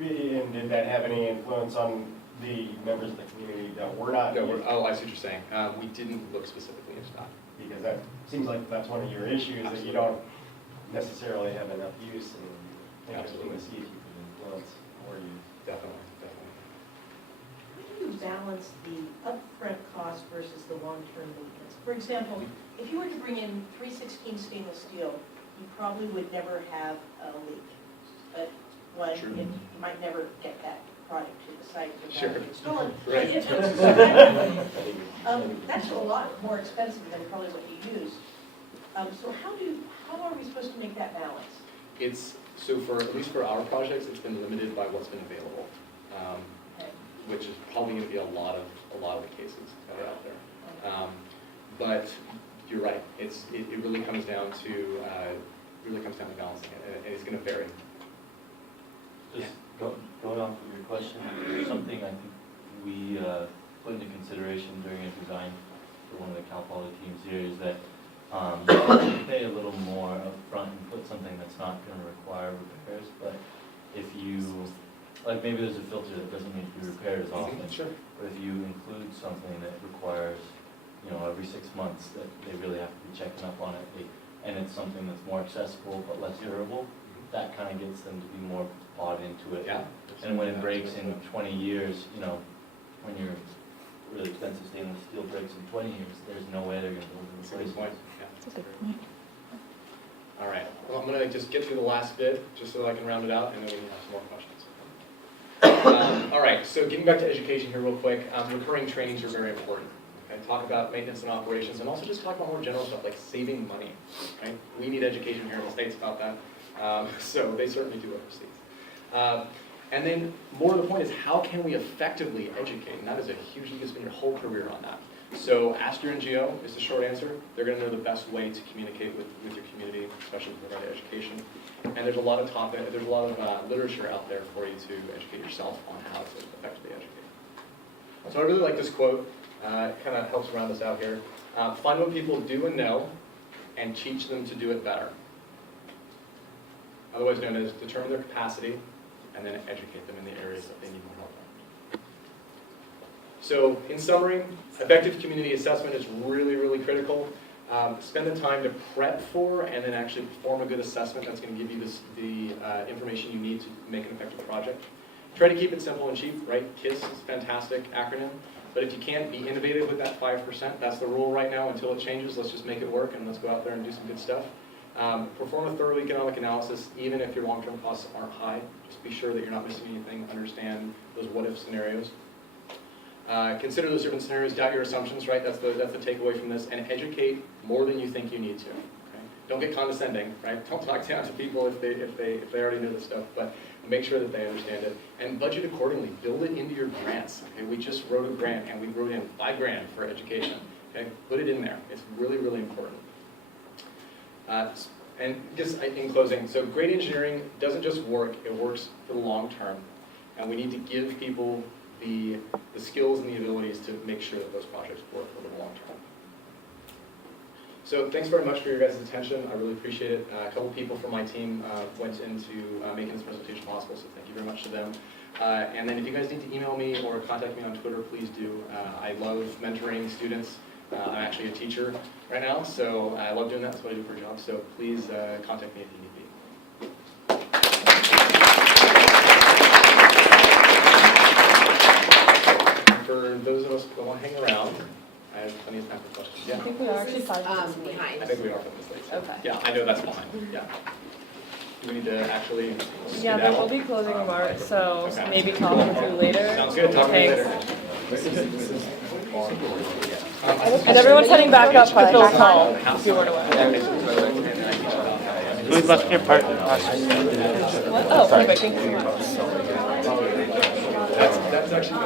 And did that have any influence on the members of the community that were not? Oh, I see what you're saying. We didn't look specifically into that. Because that seems like that's one of your issues, that you don't necessarily have enough use, and interesting to see if you can influence more use. Definitely. How do you balance the upfront cost versus the long-term maintenance? For example, if you were to bring in 316 stainless steel, you probably would never have a leak. But you might never get that product to the site without it installed. Right. That's a lot more expensive than probably what you use. So how are we supposed to make that balance? So at least for our projects, it's been limited by what's been available, which is probably going to be a lot of the cases that are out there. But you're right. It really comes down to balancing it, and it's going to vary. Just going off of your question, something I think we put into consideration during a design for one of the Cal Poly teams here is that you pay a little more upfront and put something that's not going to require repairs, but if you, like maybe there's a filter that doesn't need to be repaired as often, but if you include something that requires, you know, every 6 months that they really have to be checking up on it, and it's something that's more accessible but less durable, that kind of gets them to be more bought into it. Yeah. And when it breaks in 20 years, you know, when you're really expensive stainless steel breaks in 20 years, there's no way they're gonna build a That's a good replacement. point. Yeah. All right, well, I'm gonna just get through the last bit, just so I can round it out, and then we can have some more questions. All right, so getting back to education here real quick, recurring trainings are very important. Okay, talk about maintenance and operations, and also just talk about more general stuff like saving money, right? We need education here in the States about that, so they certainly do overseas. And then more to the point is how can we effectively educate? And that is a huge, you can spend your whole career on that. So ask your NGO is the short answer. They're going to know the best way to communicate with your community, especially with regard to education. And there's a lot of literature out there for you to educate yourself on how to effectively educate. So I really like this quote. It kind of helps round us out here. Find what people do and know and teach them to do it better. Otherwise known as determine their capacity and then educate them in the areas that they need more help on. So in summary, effective community assessment is really, really critical. Spend the time to prep for and then actually perform a good assessment that's going to give you the information you need to make an effective project. Try to keep it simple and cheap, right? KISS is a fantastic acronym. But if you can't be innovative with that 5%, that's the rule right now until it changes. Let's just make it work and let's go out there and do some good stuff. Perform a thorough economic analysis, even if your long-term costs aren't high. Just be sure that you're not missing anything. Understand those what-if scenarios. Consider those different scenarios. Doubt your assumptions, right? That's the takeaway from this. And educate more than you think you need to. Okay? Don't get condescending, right? Don't talk down to people if they already know this stuff. But make sure that they understand it. And budget accordingly. Build it into your grants. Okay? We just wrote a grant, and we wrote in $5,000 for education. Okay? Put it in there. It's really, really important. And just in closing, so great engineering doesn't just work, it works for the long term. And we need to give people the skills and the abilities to make sure that those projects work for the long term. So thanks very much for your guys' attention. I really appreciate it. A couple people from my team went into making this presentation possible, so thank you very much to them. And then if you guys need to email me or contact me on Twitter, please do. I love mentoring students. I'm actually a teacher right now, so I love doing that. That's what I do for a job. So please contact me if you need me. For those of us that want to hang around, I have plenty of time for questions. Yeah. I think we are actually 5 minutes late. Behind. I think we are 5 minutes late. So. Okay. Yeah, I know that's behind. Yeah. Do we need to actually? Yeah, there will be closing remarks, so okay. maybe talk them through later. Sounds good. Talk to you later. And everyone's heading back up to Phil's hall, if you weren't aware. Who's left your part? What? Oh, perfect, thank you so much. That's actually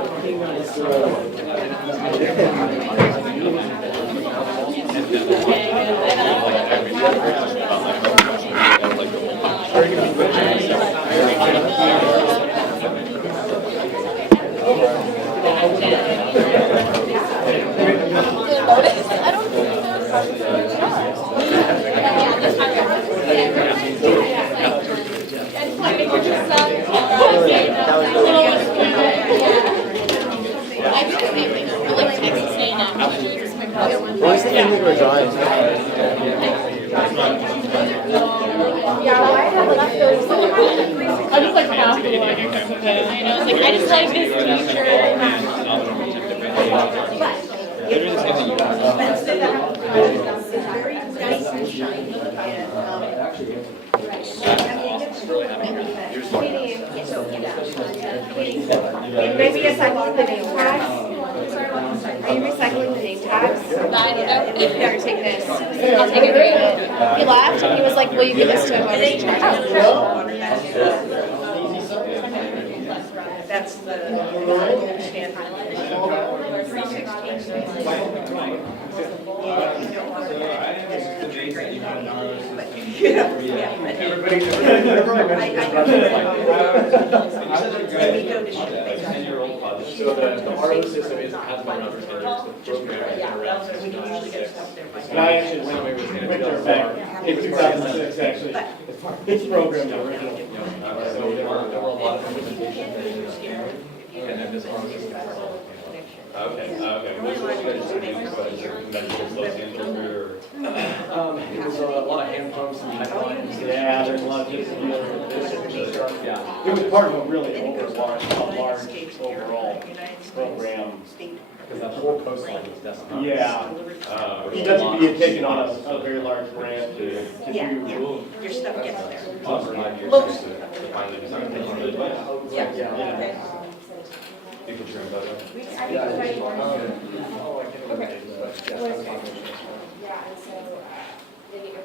What's the thing that we're drawing? Yeah, I have leftovers. I just like half the line. I know, it's like, I just like this t-shirt. Very nice and shiny, And maybe recycling the name tags. Are you recycling the name tags? I don't know. Here, take this. I'll take it. He laughed and he was like, will you give this to him? that's the stand highlight. 316. So the RO system has been around for 10 years. The program has been around since 2006. And I actually went there back in 2006, actually. This program original. So there were a lot of implementations and then this RO system. Okay. What's It was a lot of hand pumps and pipelines. Yeah, there's a lot of different, yeah. It was part of a really large overall program Because that whole coastline is destined. Yeah. That's being taken on a very large grant to Yeah. do. Your stuff gets there. Plus 5 years Well- to finally design it. Yeah. Yeah. Okay. You can turn that up. I think it's very Oh, I can't remember Okay. the names, but yes, I was talking about Yeah, and so, they get your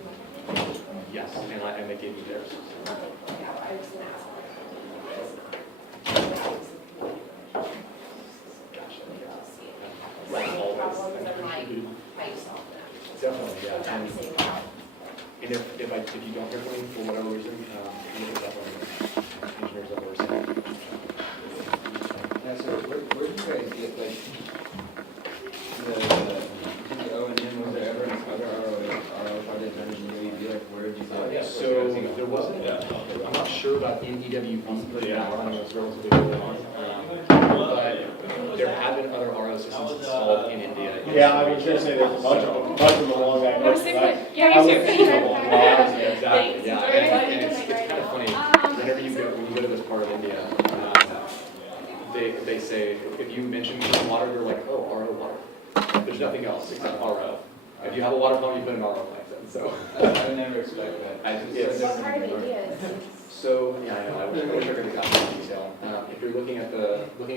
those. Yes, and they gave me theirs. yeah, I was gonna ask. Like always. Problems and like, how you solve them. Definitely, yeah. Without And saying, and if you don't hear from me for whatever reason, look it up on the engineers that were saying. Yeah, so where do you guys get like the O and M, was there ever other RO projects under the UED, like where did you get? So there wasn't, I'm not sure about in EWB, but that one was relatively early on. But there have been other RO systems installed in India. Yeah, I was gonna say there's a bunch of them along that No, coast. same I- thing. Yeah, I you went too. through a couple of miles, yeah. Exactly, yeah, Thanks. and it's kind of funny, whenever when you go to this part of India, they say, if you mention clean water, they're like, oh, RO water. There's nothing else except RO. If you have a water pump, you put an RO pipe in, so. I would never expect that. Yes. What part of India is? So, yeah, I know, I wish I could have gotten into detail. If you're looking at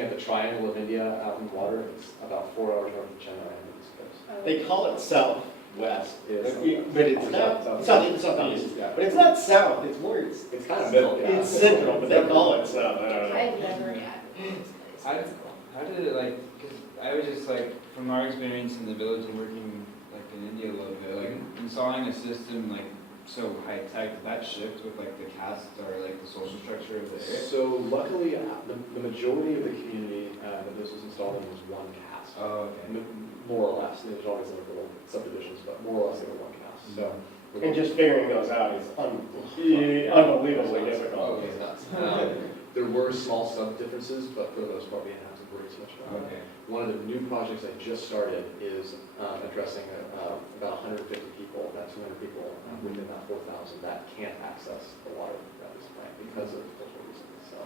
the triangle of India out in water, it's about 4 hours north of Chennai on the east coast. They call it southwest, Yes. but it's not, it's not east, Yeah. but it's not south, it's more, it's kind of middle, yeah. It's central, but they call it south, I don't know. I've never had. How did it like, because I was just like, from our experience in the village and working like in India a little bit, like installing a system like so high tech, did that shift with like the caste or like the social structure of the area? So luckily, the majority of the community that this was installed in was one caste. Oh, okay. More or less, there's always like little subdivisions, but more or less they were one caste, so. And just figuring those out is unbelievably difficult. Okay, that's There were small sub differences, but for the most part, we didn't have to worry too much about it. okay. One of the new projects I just started is addressing about 150 people, about 200 people within that 4,000 that can't access the water that we supply because of cultural reasons, so.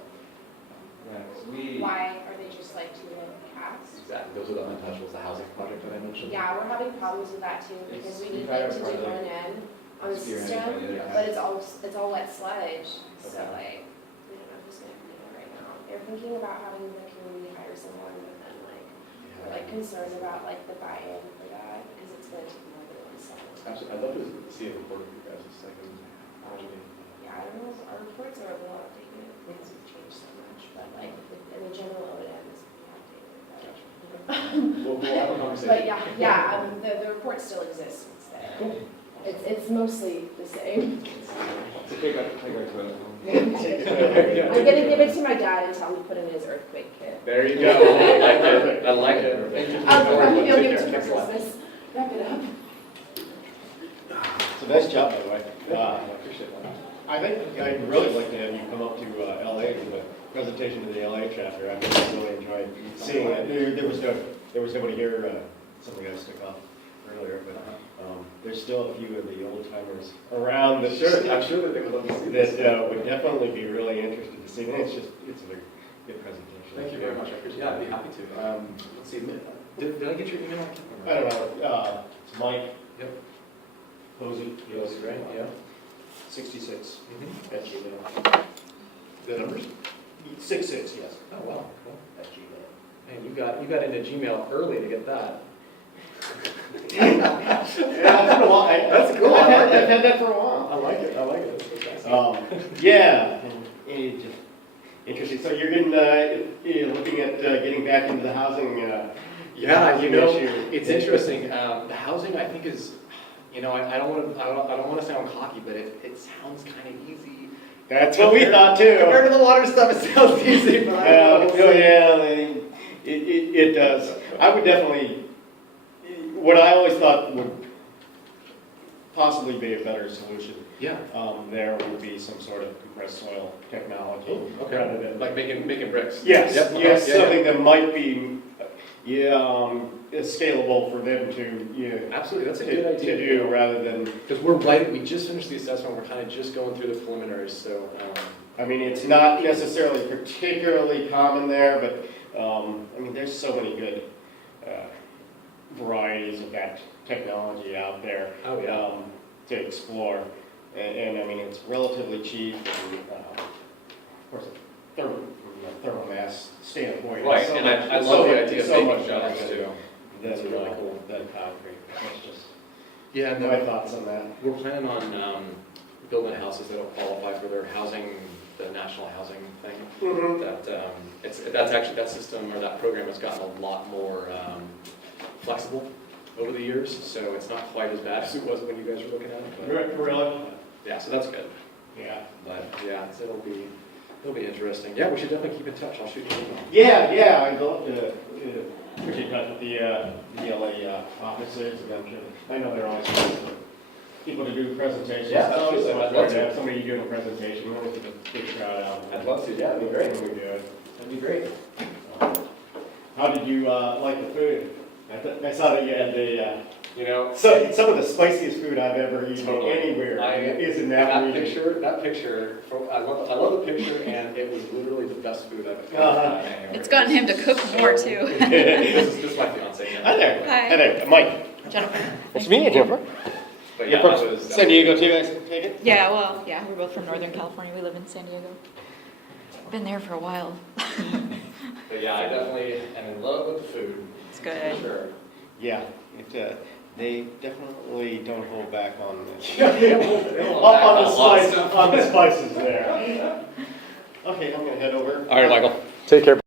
Yeah, 'cause we. Why are they just like too low cast? Exactly, those are the untouchables, the housing project that I mentioned. Yeah, we're having problems with that too, because we need We've had them to our do part of one end on the spearheaded system, by the other but it's all wet sludge, so Okay. like, we don't know who's gonna clean it right now. They're thinking about having the community hire someone, but then like, we're like concerned about like the buy-in for that, because it's gonna take more than one summer. Absolutely, I'd love to see a report of you guys, it's like, imagining. Yeah, I don't know, if our reports are a little outdated, things have changed so much, but like, in the general O&M is pretty outdated. We'll have a conversation. But yeah, the report still exists, it's there. It's mostly the same. Take our toilet home. I'm gonna give it to my dad and tell him to put in his earthquake kit. There you go, I like it, I like it. Thank you. Maybe I'll Take give it care. to you Thanks a for lot. Christmas. Wrap it up. So nice job, by the way. I appreciate that. I think I'd really like to have you come up to LA for the presentation to the LA chapter. I really enjoyed seeing it. There was nobody here, something I stuck off earlier, but there's still a few of the old timers around that I'm sure that they would love to see this. that would definitely be really interested to see. And it's a very good presentation. Thank you very much, I appreciate it. Yeah, I'd be happy to. Let's see, did I get your email? I don't know, it's Mike. Yep. Posey. Yes, right, yeah. 66. At Gmail. The numbers? 66, yes. Oh, wow, cool. At Gmail. Man, you got into Gmail early to get that. Yeah, it's been a while. That's cool. I've had that for a while. I like it, that's fantastic. Yeah, and just interesting. So you're getting, looking at getting back into the housing. Yeah, you know, issue. it's interesting. The housing, I think, is, you know, I don't want to sound cocky, but it sounds kind of easy. That's what we thought too. Compared to the water stuff, it sounds easy, but I don't know. Yeah, it does. I would definitely. What I always thought would possibly be a better solution. Yeah. There would be some sort of compressed soil technology. Oh, okay. Rather than Like making bricks. yes, Yep. yes, Yeah, something that might be scalable for them to Absolutely, that's a good idea. to do rather than. Because we just finished the assessment, we're kind of just going through the preliminaries, so. I mean, it's not necessarily particularly common there, but I mean, there's so many good varieties of that technology out there. Oh, yeah. To explore. And I mean, it's relatively cheap and, of course, from a thermal mass standpoint. Right, it's so and much- I it's love so the much- idea of so baking much jars better too. than, That's really cool. than concrete. That's just Yeah, and my thoughts on that. we're planning on building houses that'll qualify for their housing, the national housing thing. Mm-hmm. That's actually, that system or that program has gotten a lot more flexible over the years, so it's not quite as bad as it was when you guys were looking at it. But, Really? yeah, so that's good. Yeah. But yeah, so it'll be interesting. Yeah, we should definitely keep in touch. I'll shoot you an email. Yeah, I'd love to put you in touch with the LA officers. And I'm sure, I know they're always looking for people to do presentations. Yeah, It's always so absolutely. much I'd better love to to. have somebody doing a presentation. We always get a big crowd out. I'd love to. Yeah, that'd be great. When we do it. That'd be great. How did you like the food? I saw that you had the, You know, so some of the spiciest food I've ever eaten Totally. anywhere is in that that region. picture, I love the picture, and it was literally the best food I've ever Uh-huh. had anywhere. It's gotten him to cook more too. This is my fiance. yeah. Hi there. Hi. Hi there, Mike. Jennifer. Nice to meet you, Jennifer. But You're yeah, from that was San Diego too, I take it? Yeah, well, yeah, we're both from Northern California. We live in San Diego. Been there for a while. But yeah, I definitely am in love with the food. It's good. For sure. Yeah, they definitely don't hold back on the, On on the spices there. Okay, I'm gonna head over. All right, Michael. Take care.